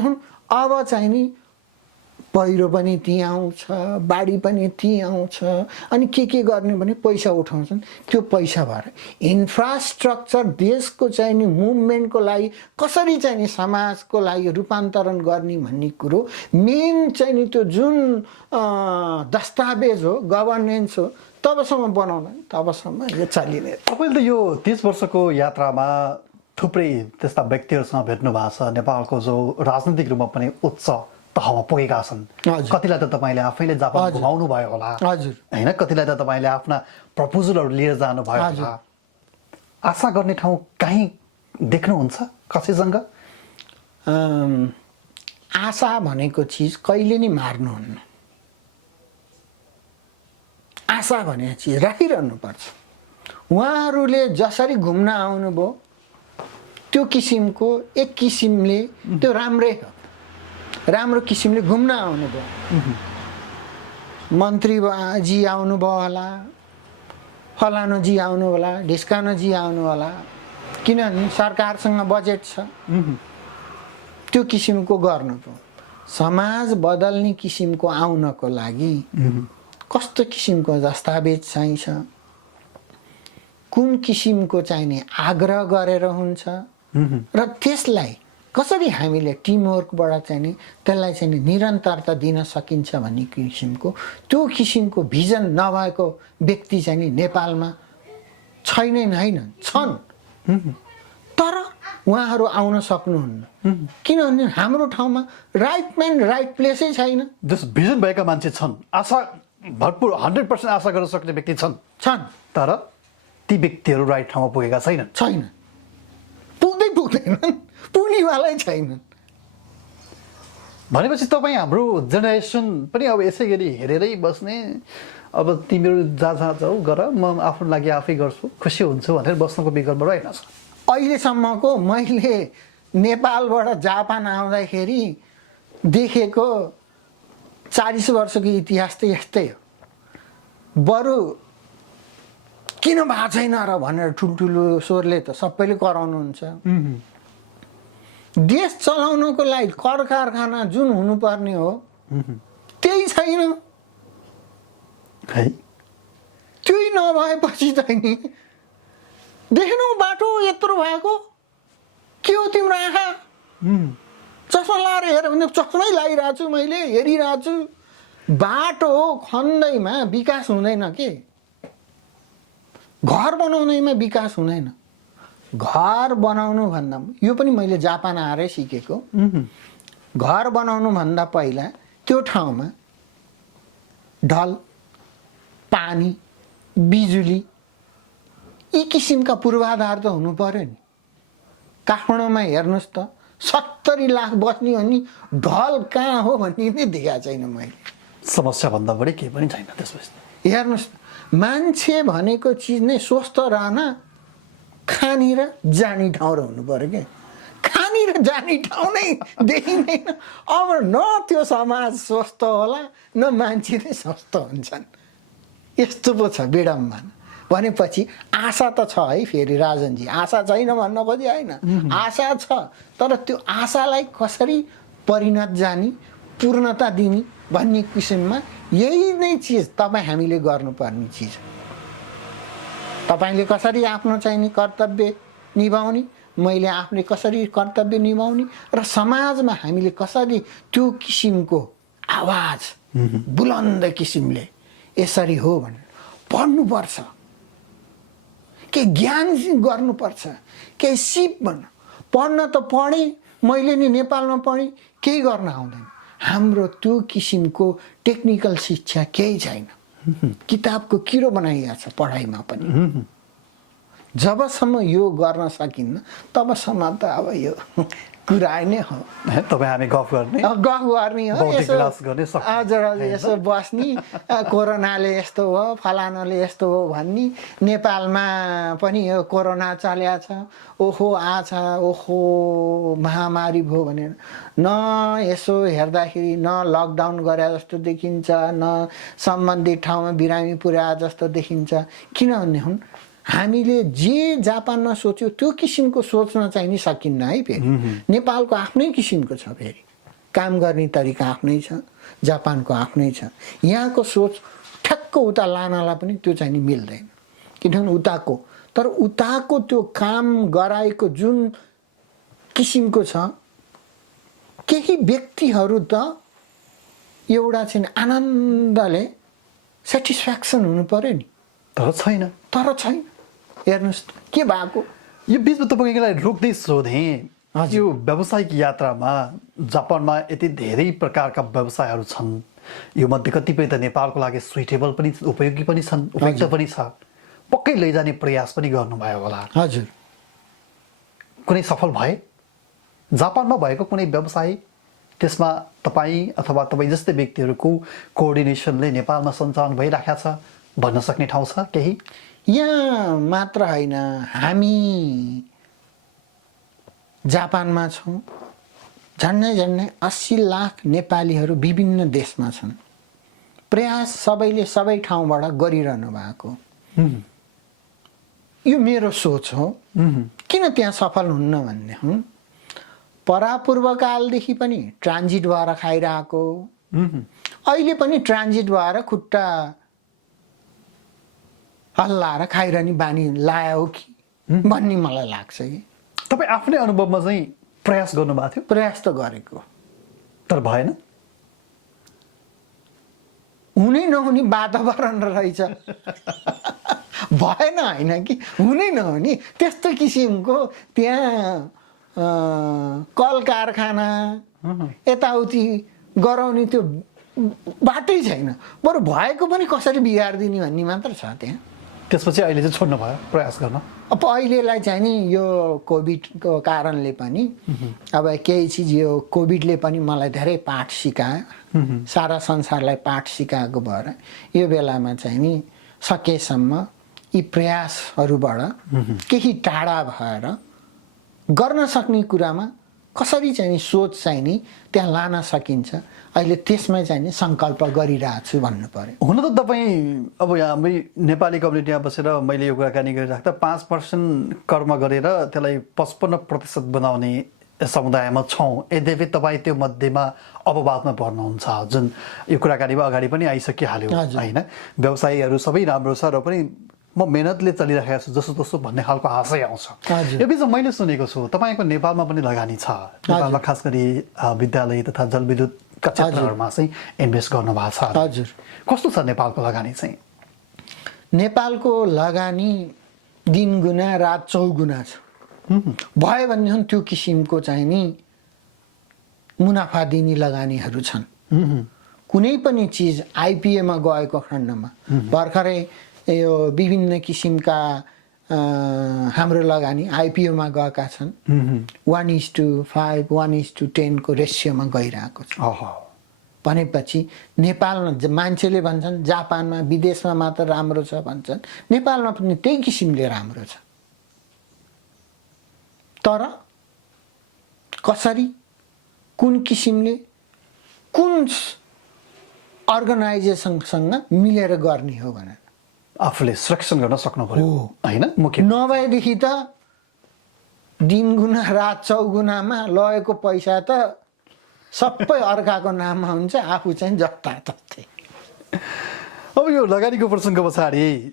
अब चाहिँ नि पहिरो पनि त्यहीँ आउँछ, बाढी पनि त्यहीँ आउँछ, अनि के गर्ने भने पैसा उठाउँछन्। त्यो पैसा भएर इन्फ्रास्ट्रक्चर देशको चाहिँ नि मुभमेन्टको लागि कसरी चाहिँ नि समाजको लागि रूपान्तरण गर्ने भन्ने कुरो मेन चाहिँ नि त्यो जुन दस्तावेज हो, गभर्नेन्स हो, तबसम्म बनाउँदैन तबसम्म यो चालिने। तपाईँले त यो 30 वर्षको यात्रामा थुप्रै त्यस्ता व्यक्तिहरूसँग भेट्नु भएको छ नेपालको जो राजनीतिक रूपमा पनि उच्च तहमा पुगेका छन्। हजुर। कतिलाई त तपाईँले आफैले जापान हजुर। घुमाउनु भयो होला हजुर। होइन, कतिलाई त तपाईँले आफ्ना प्रपोजलहरू लिएर जानुभयो हजुर। होला। आशा गर्ने ठाउँ कहीँ देख्नुहुन्छ कसैसँग? आशा भनेको चिज कहिले नि मार्नुहुन्न। आशा भन्ने चिज राखिरहनुपर्छ। उहाँहरूले जसरी घुम्न आउनुभयो त्यो किसिमको एक किसिमले त्यो राम्रै हो, राम्रो किसिमले घुम्न आउनुभयो। मन्त्रीजी आउनुभयो होला, फलानुजी आउनु होला, ढिस्कानुजी आउनु होला, किनभने सरकारसँग बजेट छ, त्यो किसिमको गर्नुभयो। समाज बदल्ने किसिमको आउनको लागि कस्तो किसिमको दस्तावेज चाहिन्छ, कुन किसिमको चाहिने आग्रह गरेर हुन्छ र त्यसलाई कसरी हामीले टिमवर्कबाट चाहिँ त्यसलाई चाहिँ निरन्तरता दिन सकिन्छ भन्ने किसिमको त्यो किसिमको भिजन नभएको व्यक्ति चाहिँ नेपालमा छैनन्, होइन छन्, तर उहाँहरू आउन सक्नुहुन्न। किनभने हाम्रो ठाउँमा राइट म्यान राइट प्लेसै छैन। जस भिजन भएका मान्छे छन्, आशा भरपुर 100% आशा गर्न सक्ने व्यक्ति छन्, तर ती व्यक्तिहरू राइट ठाउँमा पुगेका छैनन्। पुग्दैनन्, पुग्नेवालै छैनन्। भनेपछि तपाईँ हाम्रो जेनेरेसन पनि अब यसै गरी हेरेरै बस्ने, अब तिमीहरू जहाँ जाऊ गर, म आफ्नो लागि आफै गर्छु, खुसी हुन्छु भनेर बस्नुको विकल्प रहेनछ। अहिलेसम्मको मैले नेपालबाट जापान आउँदाखेरि देखेको 40 वर्षको इतिहास त यस्तै हो। बरु किन भएको छैन र भनेर ठुल्ठुलो स्वरले त सबैले कराउनुहुन्छ। देश चलाउनको लागि कर कारखाना जुन हुनुपर्ने हो त्यही छैन। त्यही नभएपछि चाहिँ नि देख्नु बाटो यत्रो भएको के हो तिम्रो आँखा? चस्मा लाएर हेर भने चस्मै लगाइरहेको छु, मैले हेरिरहेको छु। बाटो खन्दैमा विकास हुँदैन के, घर बनाउनैमा विकास हुँदैन। घर बनाउनु भन्दा यो पनि मैले जापान आएरै सिकेको। घर बनाउनु भन्दा पहिला त्यो ठाउँमा ढल, पानी, बिजुली यी किसिमका पूर्वाधार त हुनु पर्यो नि। काठमाडौँमा हेर्नुहोस् त 70 लाख बस्ने हो नि, ढल कहाँ हो भन्ने नै देखाएको छैन मैले। समस्या भन्दा बढी केही पनि छैन त्यसपछि। हेर्नुहोस्, मान्छे भनेको चिज नै स्वस्थ रहन खाने र जाने ठाउँ र हुनु पर्यो क्या। खाने र जाने ठाउँ नै देखिँदैन। अब न त्यो समाज स्वस्थ होला न मान्छे नै स्वस्थ हुन्छन्। यस्तो पो छ विडम्बना। भनेपछि आशा त छ है। फेरि राजनजी आशा छैन भन्न खोजे होइन, आशा छ, तर त्यो आशालाई कसरी परिणत जाने, पूर्णता दिने भन्ने किसिममा यही नै चिज तपाईँ हामीले गर्नुपर्ने चिज। तपाईँले कसरी आफ्नो चाहिने कर्तव्य निभाउने, मैले आफूले कसरी कर्तव्य निभाउने र समाजमा हामीले कसरी त्यो किसिमको आवाज बुलन्द किसिमले यसरी हो भनेर पढ्नुपर्छ, के ज्ञान गर्नुपर्छ, के सिप भन्नु। पढ्न त पढेँ मैले नि, नेपालमा पढेँ, केही गर्न आउँदैन। हाम्रो त्यो किसिमको टेक्निकल शिक्षा केही छैन। किताबको किरो बनाइएको छ पढाइमा पनि। जबसम्म यो गर्न सकिन्न तबसम्म त अब यो कुरा नै हो। तपाईँ हामी गफ गर्ने हो, यसो हजुर यसो बस्ने, कोरोनाले यस्तो हो, फलानाले यस्तो हो भन्ने। नेपालमा पनि यो कोरोना चल्या छ, ओहो आछ, ओहो महामारी भयो भनेर न यसो हेर्दाखेरि न लकडाउन गरे जस्तो देखिन्छ, न सम्बन्धित ठाउँमा बिरामी पुर्याए जस्तो देखिन्छ। किनभने हुन् हामीले जे जापानमा सोच्यो त्यो किसिमको सोच्न चाहिँ नि सकिन्न है। फेरि नेपालको आफ्नै किसिमको छ, फेरि काम गर्ने तरिका आफ्नै छ, जापानको आफ्नै छ। यहाँको सोच ठ्याक्क उता लानलाई पनि त्यो चाहिँ नि मिल्दैन। किनभने उताको, तर उताको त्यो काम गराएको जुन किसिमको छ, केही व्यक्तिहरू त एउटा चाहिँ आनन्दले सेटिस्फ्याक्सन हुनु पर्यो नि, तर छैन। हेर्नुहोस् त के भएको। यो बिचमा तपाईँलाई रोक्दै सोधेँ, हजुर। यो व्यावसायिक यात्रामा जापानमा यति धेरै प्रकारका व्यवसायहरू छन्, यो मध्ये कतिपय त नेपालको लागि सुइटेबल पनि उपयोगी पनि छन्, उपयुक्त पनि छ, पक्कै लैजाने प्रयास पनि गर्नुभयो होला। हजुर। कुनै सफल भए जापानमा भएको कुनै व्यवसाय, त्यसमा तपाईँ अथवा तपाईँ जस्तै व्यक्तिहरूको कोअर्डिनेसनले नेपालमा सञ्चालन भइरहेको छ भन्न सक्ने ठाउँ छ केही? यहाँ मात्र होइन, हामी जापानमा छौँ। झन्डै 80 लाख नेपालीहरू विभिन्न देशमा छन्। प्रयास सबैले सबै ठाउँबाट गरिरहनु भएको। यो मेरो सोच हो। किन त्यहाँ सफल हुन्न भन्ने हुँ। परापूर्वकालदेखि पनि ट्रान्जिट भएर खाइरहेको, अहिले पनि ट्रान्जिट भएर खुट्टा हल्लाएर खाइरहने बानी लायो हो कि भन्ने मलाई लाग्छ कि। तपाईँ आफ्नै अनुभवमा चाहिँ प्रयास गर्नुभएको थियो? प्रयास त गरेको, तर भएन। हुनै नहुने वातावरण रहेछ। भएन होइन कि, हुनै नहुने त्यस्तो किसिमको त्यहाँ कल कारखाना यताउति गराउने त्यो बाटै छैन। बरु भएको पनि कसरी बिगारिदिने भन्ने मात्र छ त्यहाँ। त्यसपछि अहिले चाहिँ छोड्नु भयो प्रयास गर्न? अब अहिलेलाई चाहिँ नि यो कोभिडको कारणले पनि अब केही चिज यो कोभिडले पनि मलाई धेरै पाठ सिकायो, सारा संसारलाई पाठ सिकाएको भएर यो बेलामा चाहिँ नि सकेसम्म यी प्रयासहरूबाट केही टाढा भएर गर्न सक्ने कुरामा कसरी चाहिँ नि सोच चाहिँ नि त्यहाँ लान सकिन्छ, अहिले त्यसमै चाहिँ नि सङ्कल्प गरिरहेको छु भन्नु पर्यो। हुन त तपाईँ अब यहाँ हाम्रै नेपाली कम्युनिटीमा बसेर मैले यो कुराकानी गरिराख्दा 5% कर्म गरेर त्यसलाई 55% बनाउने समुदायमा छौँ। यद्यपि तपाईँ त्यो मध्येमा अपवादमा पर्नुहुन्छ, जुन यो कुराकानीमा अगाडि पनि आइसकिहाल्यो होइन। व्यवसायीहरू सबै राम्रो छ र पनि म मेहनतले चलिरहेको छु जसो तसो भन्ने खालको आशय आउँछ। यो बिचमा मैले सुनेको छु तपाईँको नेपालमा पनि लगानी छ, नेपालमा खास गरी विद्यालय तथा जलविद्युतका क्षेत्रहरूमा चाहिँ इन्भेस्ट गर्नुभएको छ। हजुर। कस्तो छ नेपालको लगानी चाहिँ? नेपालको लगानी दिन गुना रात 4 गुना छ। भयो भनेदेखि त्यो किसिमको चाहिँ नि मुनाफा दिने लगानीहरू छन्। कुनै पनि चिज आइपिओमा गएको खण्डमा भर्खरै यो विभिन्न किसिमका हाम्रो लगानी आइपिओमा गएका छन्। 1:5, 1:10 को रेसियोमा गइरहेको छ। भनेपछि नेपालमा मान्छेले भन्छन् जापानमा विदेशमा मात्र राम्रो छ भन्छन्, नेपालमा पनि त्यही किसिमले राम्रो छ। तर कसरी, कुन किसिमले, कुन अर्गनाइजेसनसँग मिलेर गर्ने हो भनेर आफूले सिलेक्सन गर्न सक्नु पर्यो होइन। मुख्य नभएदेखि त दिन गुना रात 4 गुनामा लगेको पैसा त सबै अर्काको नाममा हुन्छ, आफू चाहिँ जता तस्तै। अब यो लगानीको प्रसङ्ग पछाडि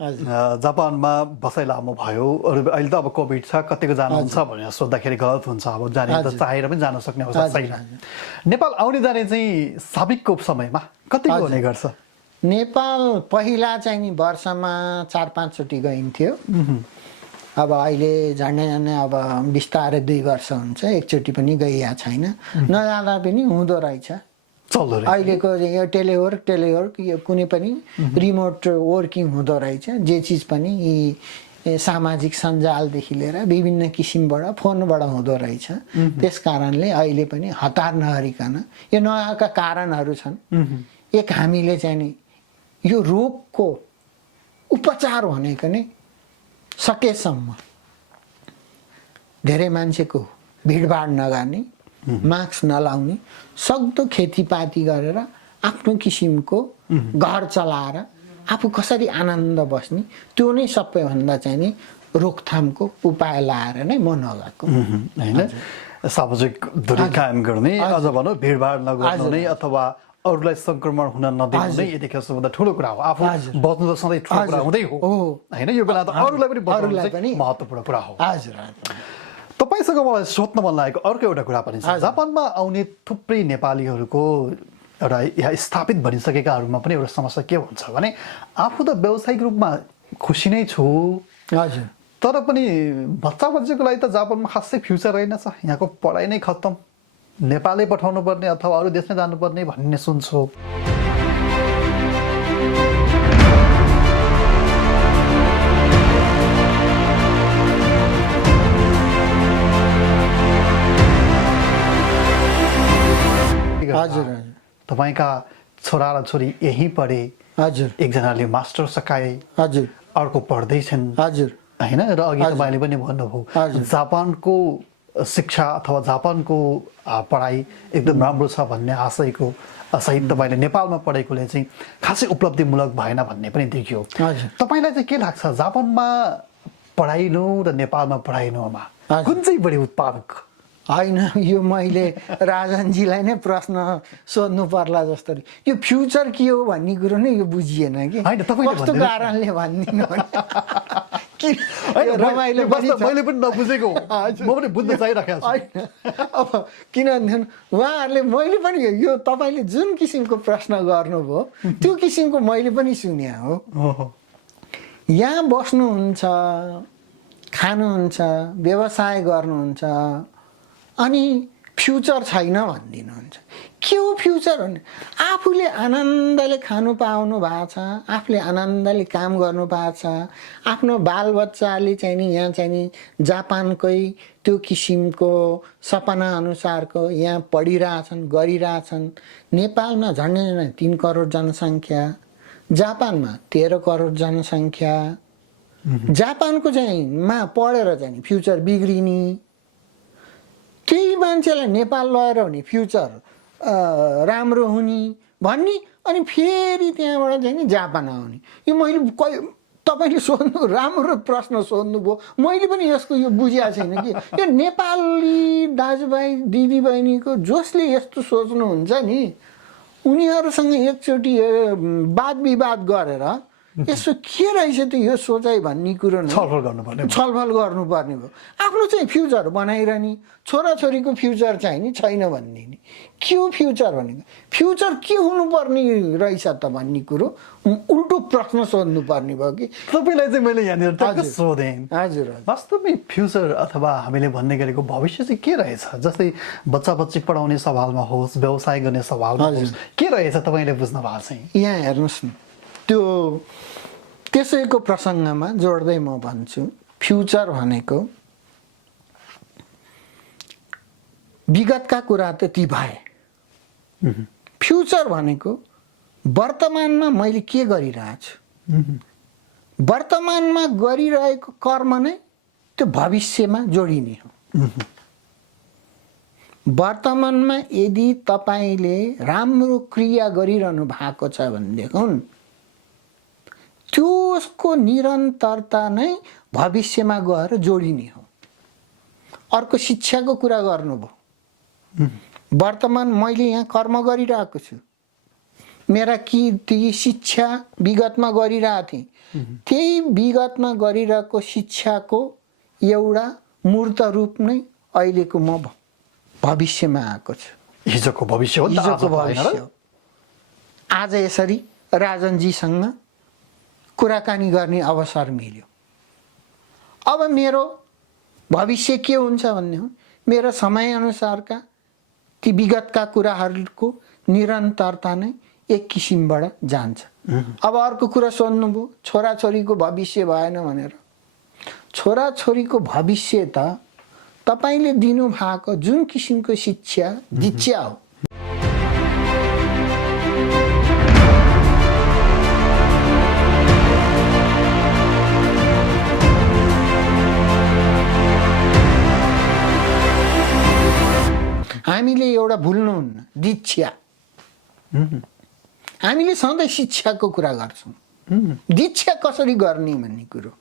जापानमा बसाइ लामो भयो, अरू अहिले त अब कोभिड छ, कतिको जानुहुन्छ भनेर सोद्धाखेरि गलत हुन्छ। अब जाने त चाहेर पनि जान सक्ने अवस्था छैन। नेपाल आउने जाने चाहिँ साबिकको समयमा कतिको हुने गर्छ? नेपाल पहिला चाहिँ नि वर्षमा 4-5 चोटि गइन्थ्यो। अब अहिले झन्डै अब बिस्तारै 2 वर्ष हुन्छ, एकचोटि पनि गइया छैन। नजाँदा पनि हुँदो रहेछ। अहिलेको यो टेलिवर्क यो कुनै पनि रिमोट वर्किङ हुँदो रहेछ। जे चिज पनि यी सामाजिक सञ्जालदेखि लिएर विभिन्न किसिमबाट फोनबाट हुँदो रहेछ। त्यस कारणले अहिले पनि हतार नहरिकन यो नयाँका कारणहरू छन्। एक हामीले चाहिँ नि यो रोगको उपचार भनेको नै सकेसम्म धेरै मान्छेको भिडभाड नगर्ने, मास्क नलाउने, सक्दो खेतीपाती गरेर आफ्नो किसिमको घर चलाएर आफू कसरी आनन्द बस्ने, त्यो नै सबैभन्दा चाहिँ नि रोकथामको उपाय लाएर नै म नगएको होइन। सामाजिक दूरी कायम गर्ने, अझ भनौँ भिडभाड नगर्ने अथवा अरूलाई संक्रमण हुन नदिनु नै यतिखेर सबभन्दा ठुलो कुरा हो। आफू बच्नु त सधैँ ठुलो कुरा हुँदै हो होइन। यो बेला त अरूलाई पनि महत्त्वपूर्ण कुरा हो। हजुर। तपाईँसँग मलाई सोध्न मन लागेको अर्को एउटा कुरा पनि छ। जापानमा आउने थुप्रै नेपालीहरूको एउटा यहाँ स्थापित भनिसकेकाहरूमा पनि एउटा समस्या के हुन्छ भने आफू त व्यावसायिक रूपमा खुसी नै छु, हजुर, तर पनि बच्चा बच्चीको लागि त जापानमा खासै फ्युचर रहेनछ, यहाँको पढाइ नै खत्तम, नेपालै पठाउनु पर्ने अथवा अरू देशमै जानुपर्ने भन्ने सुन्छु। हजुर, तपाईँका छोरा र छोरी यहीँ पढे, हजुर, एकजनाले मास्टर सकाए, हजुर, अर्को पढ्दैछन्, हजुर, होइन? र अघि तपाईँले पनि भन्नुभयो हजुर। जापानको शिक्षा अथवा जापानको पढाइ एकदम राम्रो छ भन्ने आशयको सहित तपाईँले नेपालमा पढेकोले चाहिँ खासै उपलब्धिमूलक भएन भन्ने पनि देखियो। हजुर। तपाईँलाई चाहिँ के लाग्छ, जापानमा पढाइनु र नेपालमा पढाइनुमा हजुर। कुन चाहिँ बढी उत्पादक? होइन, यो मैले राजनजीलाई नै प्रश्न सोध्नु पर्ला जस्तो। यो फ्युचर के हो भन्ने कुरो नै यो बुझिएन कि होइन, तपाईँले कस्तो भनिदिनुहोस्। कारणले भनिदिनु होइन, रमाइलो पनि छ। मैले पनि नबुझेको म पनि बुझ्न चाहिरहेको छु। होइन, अब किनभने उहाँहरूले मैले पनि यो तपाईँले जुन किसिमको प्रश्न गर्नुभयो त्यो किसिमको मैले पनि सुने हो। यहाँ बस्नुहुन्छ, खानुहुन्छ, व्यवसाय गर्नुहुन्छ, अनि फ्युचर छैन भनिदिनुहुन्छ। के हो फ्युचर भने आफूले आनन्दले खानु पाउनु भएको छ, आफूले आनन्दले काम गर्नु पाएको छ, आफ्नो बालबच्चाले चाहिँ नि यहाँ चाहिँ नि जापानकै त्यो किसिमको सपना अनुसारको यहाँ पढिरहेछन्, गरिरहेछन्। नेपालमा झन्डै झन्डै 3 करोड जनसङ्ख्या, जापानमा 13 करोड जनसङ्ख्या। जापानको चाहिँ मा पढेर चाहिँ फ्युचर बिग्रिने, केही मान्छेलाई नेपाल लगेर भने फ्युचर राम्रो हुने भन्ने, अनि फेरि त्यहाँबाट चाहिँ नि जापान आउने। यो मैले तपाईँले सोध्नु राम्रो प्रश्न सोध्नुभयो। मैले पनि यसको यो बुझेको छैन कि यो नेपाली दाजुभाइ दिदीबहिनीको जसले यस्तो सोच्नुहुन्छ नि, उनीहरूसँग एकचोटि वाद विवाद गरेर यसो के रहेछ त यो सोचाइ भन्ने कुरो छलफल गर्नुपर्ने भयो। आफ्नो चाहिँ फ्युचर बनाइरहने, छोराछोरीको फ्युचर चाहिँ नि छैन भन्ने नि के हो फ्युचर भनेको? फ्युचर के हुनुपर्ने रहेछ त भन्ने कुरो उल्टो प्रश्न सोध्नु पर्ने भयो कि तपाईँलाई चाहिँ मैले यहाँनिर टक्क सोधेँ। हजुर, वास्तवमै फ्युचर अथवा हामीले भन्ने गरेको भविष्य चाहिँ के रहेछ? जस्तै बच्चा बच्ची पढाउने सवालमा होस्, व्यवसाय गर्ने सवालमा होस्, के रहेछ तपाईँले बुझ्नु भएको चाहिँ? यहाँ हेर्नुहोस् न, त्यो त्यसैको प्रसङ्गमा जोड्दै म भन्छु, फ्युचर भनेको विगतका कुरा त ती भए। फ्युचर भनेको वर्तमानमा मैले के गरिरहेछु, वर्तमानमा गरिरहेको कर्म नै त्यो भविष्यमा जोडिने हो। वर्तमानमा यदि तपाईँले राम्रो क्रिया गरिरहनु भएको छ भनेदेखि त्यसको निरन्तरता नै भविष्यमा गएर जोडिने हो। अर्को शिक्षाको कुरा गर्नुभयो। वर्तमान मैले यहाँ कर्म गरिरहेको छु, मेरा ती शिक्षा विगतमा गरिरहेको थिएँ, त्यही विगतमा गरिरहेको शिक्षाको एउटा मूर्त रूप नै अहिलेको म भविष्यमा आएको छु। हिजोको भविष्य हो, हिजोको भविष्य हो। आज यसरी राजनजीसँग कुराकानी गर्ने अवसर मिल्यो। अब मेरो भविष्य के हुन्छ भन्ने हो, मेरो समयअनुसारका ती विगतका कुराहरूको निरन्तरता नै एक किसिमबाट जान्छ। अब अर्को कुरा सोध्नुभयो, छोराछोरीको भविष्य भएन भनेर। छोराछोरीको भविष्य त तपाईँले दिनुभएको जुन किसिमको शिक्षा दीक्षा हो, हामीले एउटा भुल्नुहुन्न दीक्षा। हामीले सधैँ शिक्षाको कुरा गर्छौँ, दीक्षा कसरी गर्ने भन्ने कुरो।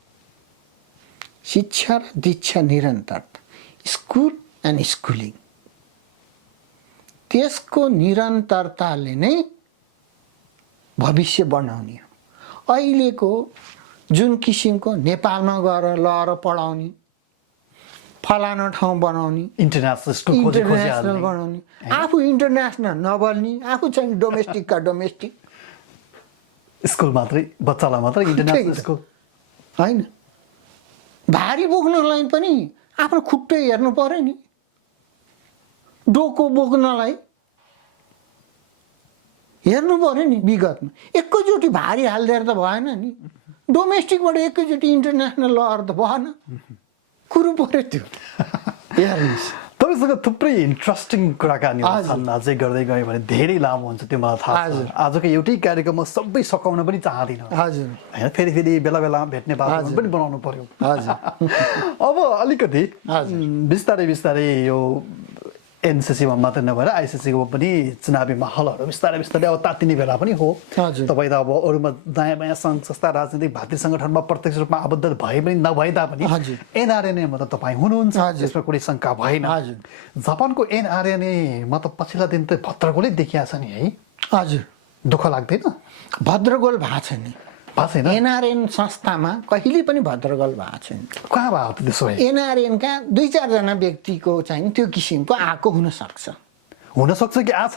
शिक्षा र दीक्षा निरन्तरता, स्कुल एन्ड स्कुलिङ, त्यसको निरन्तरताले नै भविष्य बनाउने हो। अहिलेको जुन किसिमको नेपालमा गएर लहर पढाउने, फलाना ठाउँ बनाउने, इन्टरनेसनल स्कुल खोजेको इन्टरनेसनल बनाउने, आफू इन्टरनेसनल नबन्ने, आफू चाहिँ डोमेस्टिकका डोमेस्टिक स्कुल मात्रै बच्चालाई मात्रै इन्टरनेसनल स्कुल होइन। भारी बोक्नलाई पनि आफ्नो खुट्टै हेर्नु पर्यो नि, डोको बोक्नलाई हेर्नु पर्यो नि। विगतमा एकैचोटि भारी हालिदिएर त भएन नि, डोमेस्टिकबाट एकैचोटि इन्टरनेसनल लगेर त भएन, कुरो पर्यो त्यो हेर्नुहोस्। तपाईँसँग थुप्रै इन्ट्रेस्टिङ कुराकानीहरू छन्, अझै गर्दै गयो भने धेरै लामो हुन्छ त्यो मलाई थाहा छ। आजको एउटै कार्यक्रममा सबै सकाउन पनि चाहदिनँ हजुर होइन, फेरि फेरि बेला बेला भेट्ने वातावरण पनि बनाउनु पर्यो। हजुर अब अलिकति बिस्तारै बिस्तारै यो एनसिसीमा मात्रै नभएर आइसिसीको पनि चुनावी माहौलहरू बिस्तारै बिस्तारै अब तातिने बेला पनि हो। तपाईँ त अब अरूमा दायाँ बायाँ सङ्घ संस्था राजनीतिक भातृ सङ्गठनमा प्रत्यक्ष रूपमा आबद्ध भए पनि नभए तापनि एनआरएनएमा त तपाईँ हुनुहुन्छ, त्यसमा कुनै शङ्का भएन। जापानको एनआरएनएमा त पछिल्ला दिन त भद्रगोलै देखिया छ नि है? हजुर, दुःख लाग्दैन? भद्रगोल भएको छैन, एनआरएन संस्थामा कहिले पनि भद्रगोल भएको छैन। कहाँ भयो त त्यसो भए? एनआरएनका 2-4 व्यक्तिको चाहिँ त्यो किसिमको आएको हुनसक्छ कि आछ?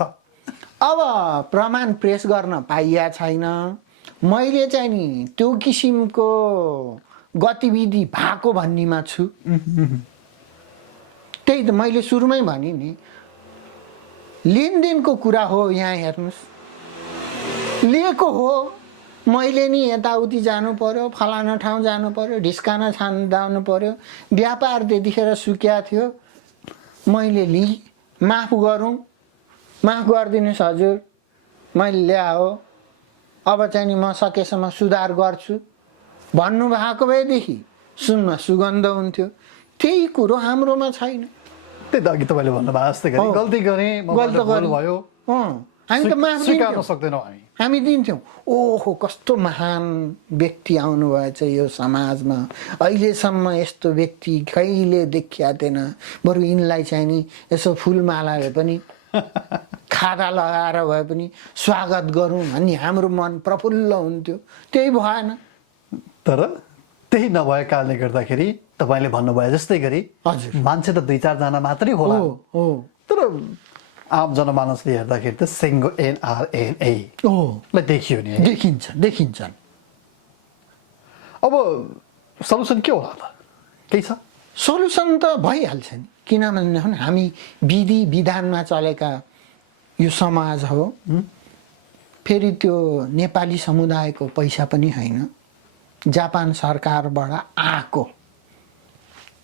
अब प्रमाण पेश गर्न पाइया छैन। मैले चाहिँ नि त्यो किसिमको गतिविधि भएको भन्नेमा छु। त्यही त मैले सुरुमै भने नि, लेनदेनको कुरा हो। यहाँ हेर्नुहोस्, लिएको हो, मैले नि यताउति जानु पर्यो, फलाना ठाउँ जानु पर्यो, ढिस्काना जानु पर्यो, व्यापार त्यतिखेर सुक्या थियो, मैले लिएँ, माफ गरौँ, माफ गरिदिनुहोस् हजुर, मैले ल्याओ, अब चाहिँ नि म सकेसम्म सुधार गर्छु भन्नुभएको भएदेखि सुनमा सुगन्ध हुन्थ्यो। त्यही कुरो हाम्रोमा छैन। त्यही त अघि तपाईँले भन्नुभयो जस्तै गरी गल्ती गरेँ, गल्ती गर्नुभयो, हामी त माफ स्वीकार्न सक्दैनौँ हामी दिन्थ्यौँ। ओहो कस्तो महान व्यक्ति आउनुभएछ यो समाजमा, अहिलेसम्म यस्तो व्यक्ति कहिले देखिया थिएन, बरु यिनलाई चाहिँ नि यसो फुलमालाले पनि खादा लगाएर भए पनि स्वागत गरौँ भन्ने हाम्रो मन प्रफुल्ल हुन्थ्यो। त्यही भएन। तर त्यही नभए कारणले गर्दाखेरि तपाईँले भन्नुभयो जस्तै गरी हजुर मान्छे त 2-4 जना मात्रै होला, तर आम जनमानसले हेर्दाखेरि त सिङ्गो एनआरएनए देखियो नि, देखिन्छन्। अब सल्युसन के होला त? केही छ सल्युसन? त भइहाल्छ नि, किनभने हामी विधि विधानमा चलेका यो समाज हो। फेरि त्यो नेपाली समुदायको पैसा पनि होइन, जापान सरकारबाट आएको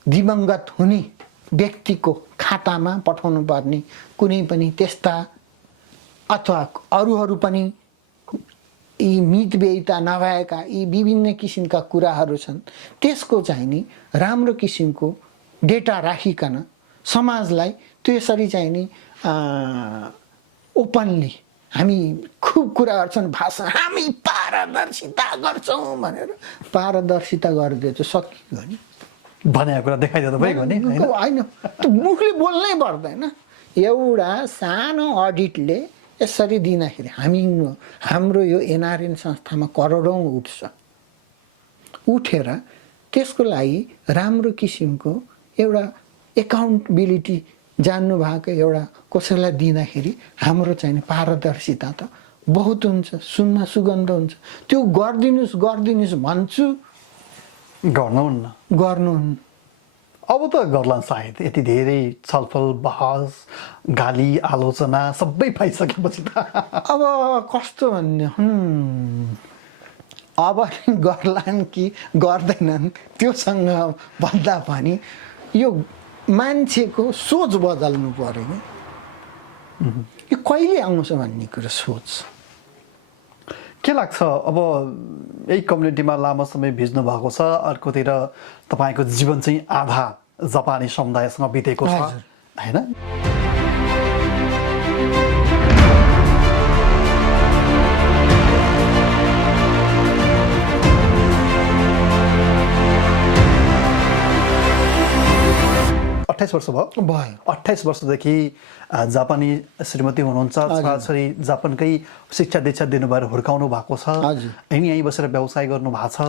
दिवंगत हुने व्यक्तिको खातामा पठाउनु पर्ने कुनै पनि त्यस्ता अथवा अरूहरू पनि यी मितव्ययिता नभएका यी विभिन्न किसिमका कुराहरू छन्। त्यसको चाहिँ नि राम्रो किसिमको डेटा राखिकन समाजलाई त्यसरी चाहिँ नि ओपनली हामी खुब कुरा गर्छौँ, भाषा हामी पारदर्शिता गर्छौँ भनेर पारदर्शिता गरिदियो त सकियो नि, भनेको कुरा देखाइदिँदा भइगयो नि होइन, त्यो मुखले बोल्नै पर्दैन। एउटा सानो अडिटले यसरी दिँदाखेरि हाम्रो यो एनआरएन संस्थामा करोडौँ उठ्छ, उठेर त्यसको लागि राम्रो किसिमको एउटा एकाउन्टेबिलिटी जान्नु भएको एउटा कसैलाई दिँदाखेरि हाम्रो चाहिँ पारदर्शिता त बहुत हुन्छ, सुनमा सुगन्ध हुन्छ। त्यो गरिदिनुहोस् भन्छु, गर्नुहुन्न। अब त गर्ला सायद, यति धेरै छलफल बहस गाली आलोचना सबै पाइसकेपछि त अब कस्तो भन्ने, अब गर्लान् कि गर्दैनन् त्योसँग भन्दा पनि यो मान्छेको सोच बदल्नु पर्यो नि, यो कहिले आउँछ भन्ने कुरा सोच। के लाग्छ अब यही कम्युनिटीमा लामो समय भिज्नु भएको छ, अर्कोतिर तपाईँको जीवन चाहिँ आधा जापानी समुदायसँग बितेको छ हैन? 28 वर्ष भयो। 28 वर्षदेखि जापानी श्रीमती हुनुहुन्छ, छोराछोरी जापानकै शिक्षा दीक्षा दिनु भएर हुर्काउनु भएको छ, यहीँ बसेर व्यवसाय गर्नु भएको छ।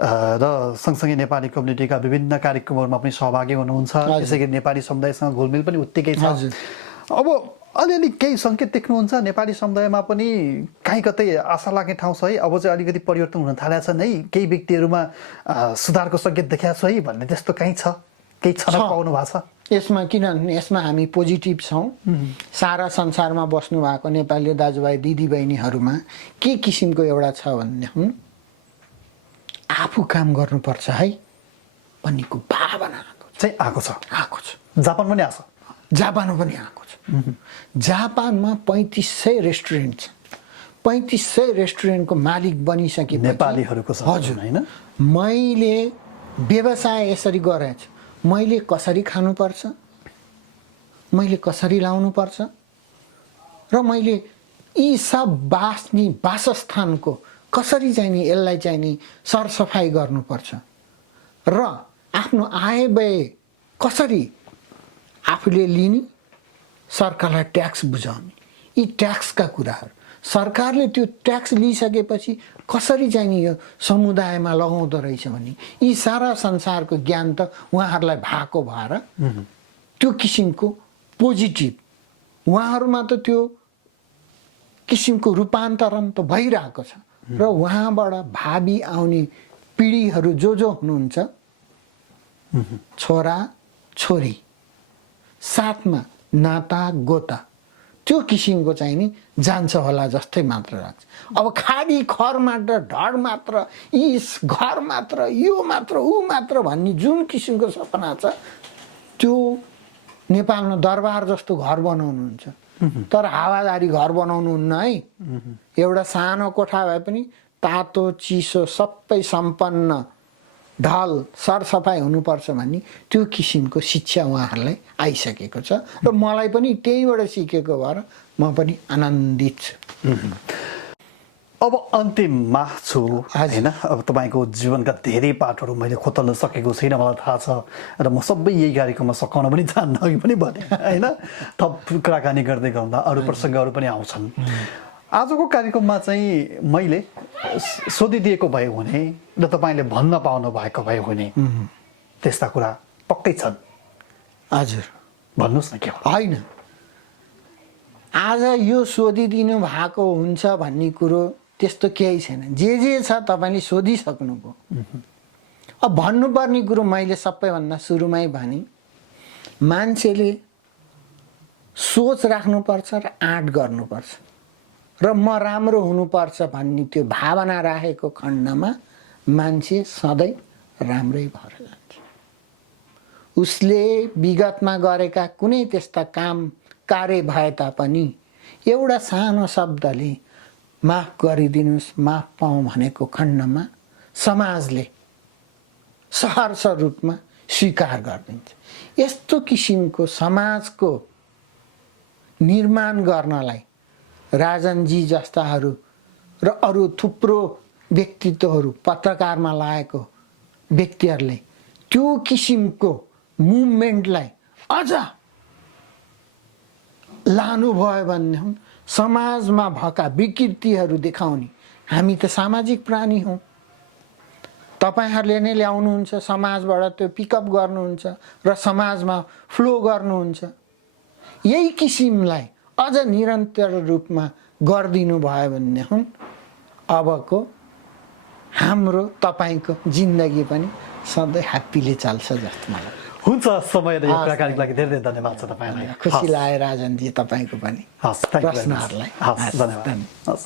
र सँगसँगै नेपाली कम्युनिटीका विभिन्न कार्यक्रमहरूमा पनि सहभागी हुनुहुन्छ। त्यसै गरी नेपाली समुदायसँग घुलमिल पनि उत्तिकै छ। अब अलिअलि केही सङ्केत देख्नुहुन्छ नेपाली समुदायमा पनि काहीँ कतै आशा लाग्ने ठाउँ छ है, अब चाहिँ अलिकति परिवर्तन हुन थालेको छन् है, केही व्यक्तिहरूमा सुधारको सङ्केत देखाएको छ है भन्ने त्यस्तो काहीँ छ, केही छनक पाउनु भएको छ यसमा? किनभने यसमा हामी पोजिटिभ छौँ। सारा संसारमा बस्नु भएको नेपाली दाजुभाइ दिदीबहिनीहरूमा के किसिमको एउटा छ भन्ने आफू काम गर्नुपर्छ है भन्नेको भावना आएको छ। जापानमा पनि आएको छ। जापानमा पनि आएको छ। जापानमा 3500 रेस्टुरेन्ट छ। 3500 रेस्टुरेन्टको मालिक बनिसकेपछि नेपालीहरूको छ। हजुर होइन, मैले व्यवसाय यसरी गरेछु, मैले कसरी खानुपर्छ, मैले कसरी लाउनुपर्छ र मैले यी सब वासस्थानको कसरी चाहिँ नि यसलाई चाहिँ नि सरसफाइ गर्नुपर्छ र आफ्नो आय व्यय कसरी आफूले लिने, सरकारलाई ट्याक्स बुझाउने, यी ट्याक्सका कुराहरू सरकारले त्यो ट्याक्स लिइसकेपछि कसरी चाहिँ नि यो समुदायमा लगाउँदो रहेछ भन्ने यी सारा संसारको ज्ञान त उहाँहरूलाई भएको भएर त्यो किसिमको पोजिटिभ उहाँहरूमा त त्यो किसिमको रूपान्तरण त भइरहेको छ र उहाँबाट भावी आउने पिँढीहरू जो हुनुहुन्छ, छोरा छोरी साथमा नाता गोता, त्यो किसिमको चाहिँ नि जान्छ होला जस्तै मात्र लाग्छ। अब खाली खर मात्र, ढड मात्र, इस घर मात्र, यो मात्र, ऊ मात्र भन्ने जुन किसिमको सपना छ त्यो नेपालमा दरबार जस्तो घर बनाउनुहुन्छ, तर हावादारी घर बनाउनुहुन्न है। एउटा सानो कोठा भए पनि तातो चिसो सबै सम्पन्न ढल सरसफाइ हुनुपर्छ भन्ने त्यो किसिमको शिक्षा उहाँहरूलाई आइसकेको छ र मलाई पनि त्यहीबाट सिकेको भएर म पनि आनन्दित छु। अब अन्तिममा छु होइन, अब तपाईँको जीवनका धेरै पाठहरू मैले खोतल्न सकेको छैन, मलाई थाहा छ र म सबै यही कार्यक्रममा सघाउन पनि चाहन्न, अघि पनि भने होइन। थप कुराकानी गर्दै गर्दा अरू प्रसङ्गहरू पनि आउँछन्। आजको कार्यक्रममा चाहिँ मैले सोधिदिएको भयो भने र तपाईँले भन्न पाउनु भएको भयो भने त्यस्ता कुरा पक्कै छन्? हजुर भन्नुहोस् न। के होइन, आज यो सोधिदिनु भएको हुन्छ भन्ने कुरो त्यस्तो केही छैन। जे छ तपाईँले सोधिसक्नुभयो। अब भन्नुपर्ने कुरो मैले सबैभन्दा सुरुमै भने, मान्छेले सोच राख्नुपर्छ र आँट गर्नुपर्छ र म राम्रो हुनुपर्छ भन्ने त्यो भावना राखेको खण्डमा मान्छे सधैँ राम्रै भएर जान्छ। उसले विगतमा गरेका कुनै त्यस्ता काम कार्य भए तापनि एउटा सानो शब्दले माफ गरिदिनुहोस्, माफ पाऊँ भनेको खण्डमा समाजले सहर्ष रूपमा स्वीकार गरिदिन्छ। यस्तो किसिमको समाजको निर्माण गर्नलाई राजनजी जस्ताहरू र अरू थुप्रो व्यक्तित्वहरू, पत्रकारमा लागेको व्यक्तिहरूले त्यो किसिमको मुभमेन्टलाई अझ लानुभयो भने समाजमा भएका विकृतिहरू देखाउने। हामी त सामाजिक प्राणी हौँ। तपाईँहरूले नै ल्याउनुहुन्छ, समाजबाट त्यो पिकअप गर्नुहुन्छ र समाजमा फ्लो गर्नुहुन्छ। यही किसिमलाई अझ निरन्तर रूपमा गरिदिनु भयो भने अबको हाम्रो तपाईँको जिन्दगी पनि सधैँ ह्याप्पीले चल्छ जस्तो मलाई हुन्छ। समय र यो कुराकानीको लागि धेरै धेरै धन्यवाद छ तपाईँलाई। खुसी लाग्यो राजनजी, तपाईँको पनि हस्, प्रश्नहरूलाई। हस्, धन्यवाद। हस्।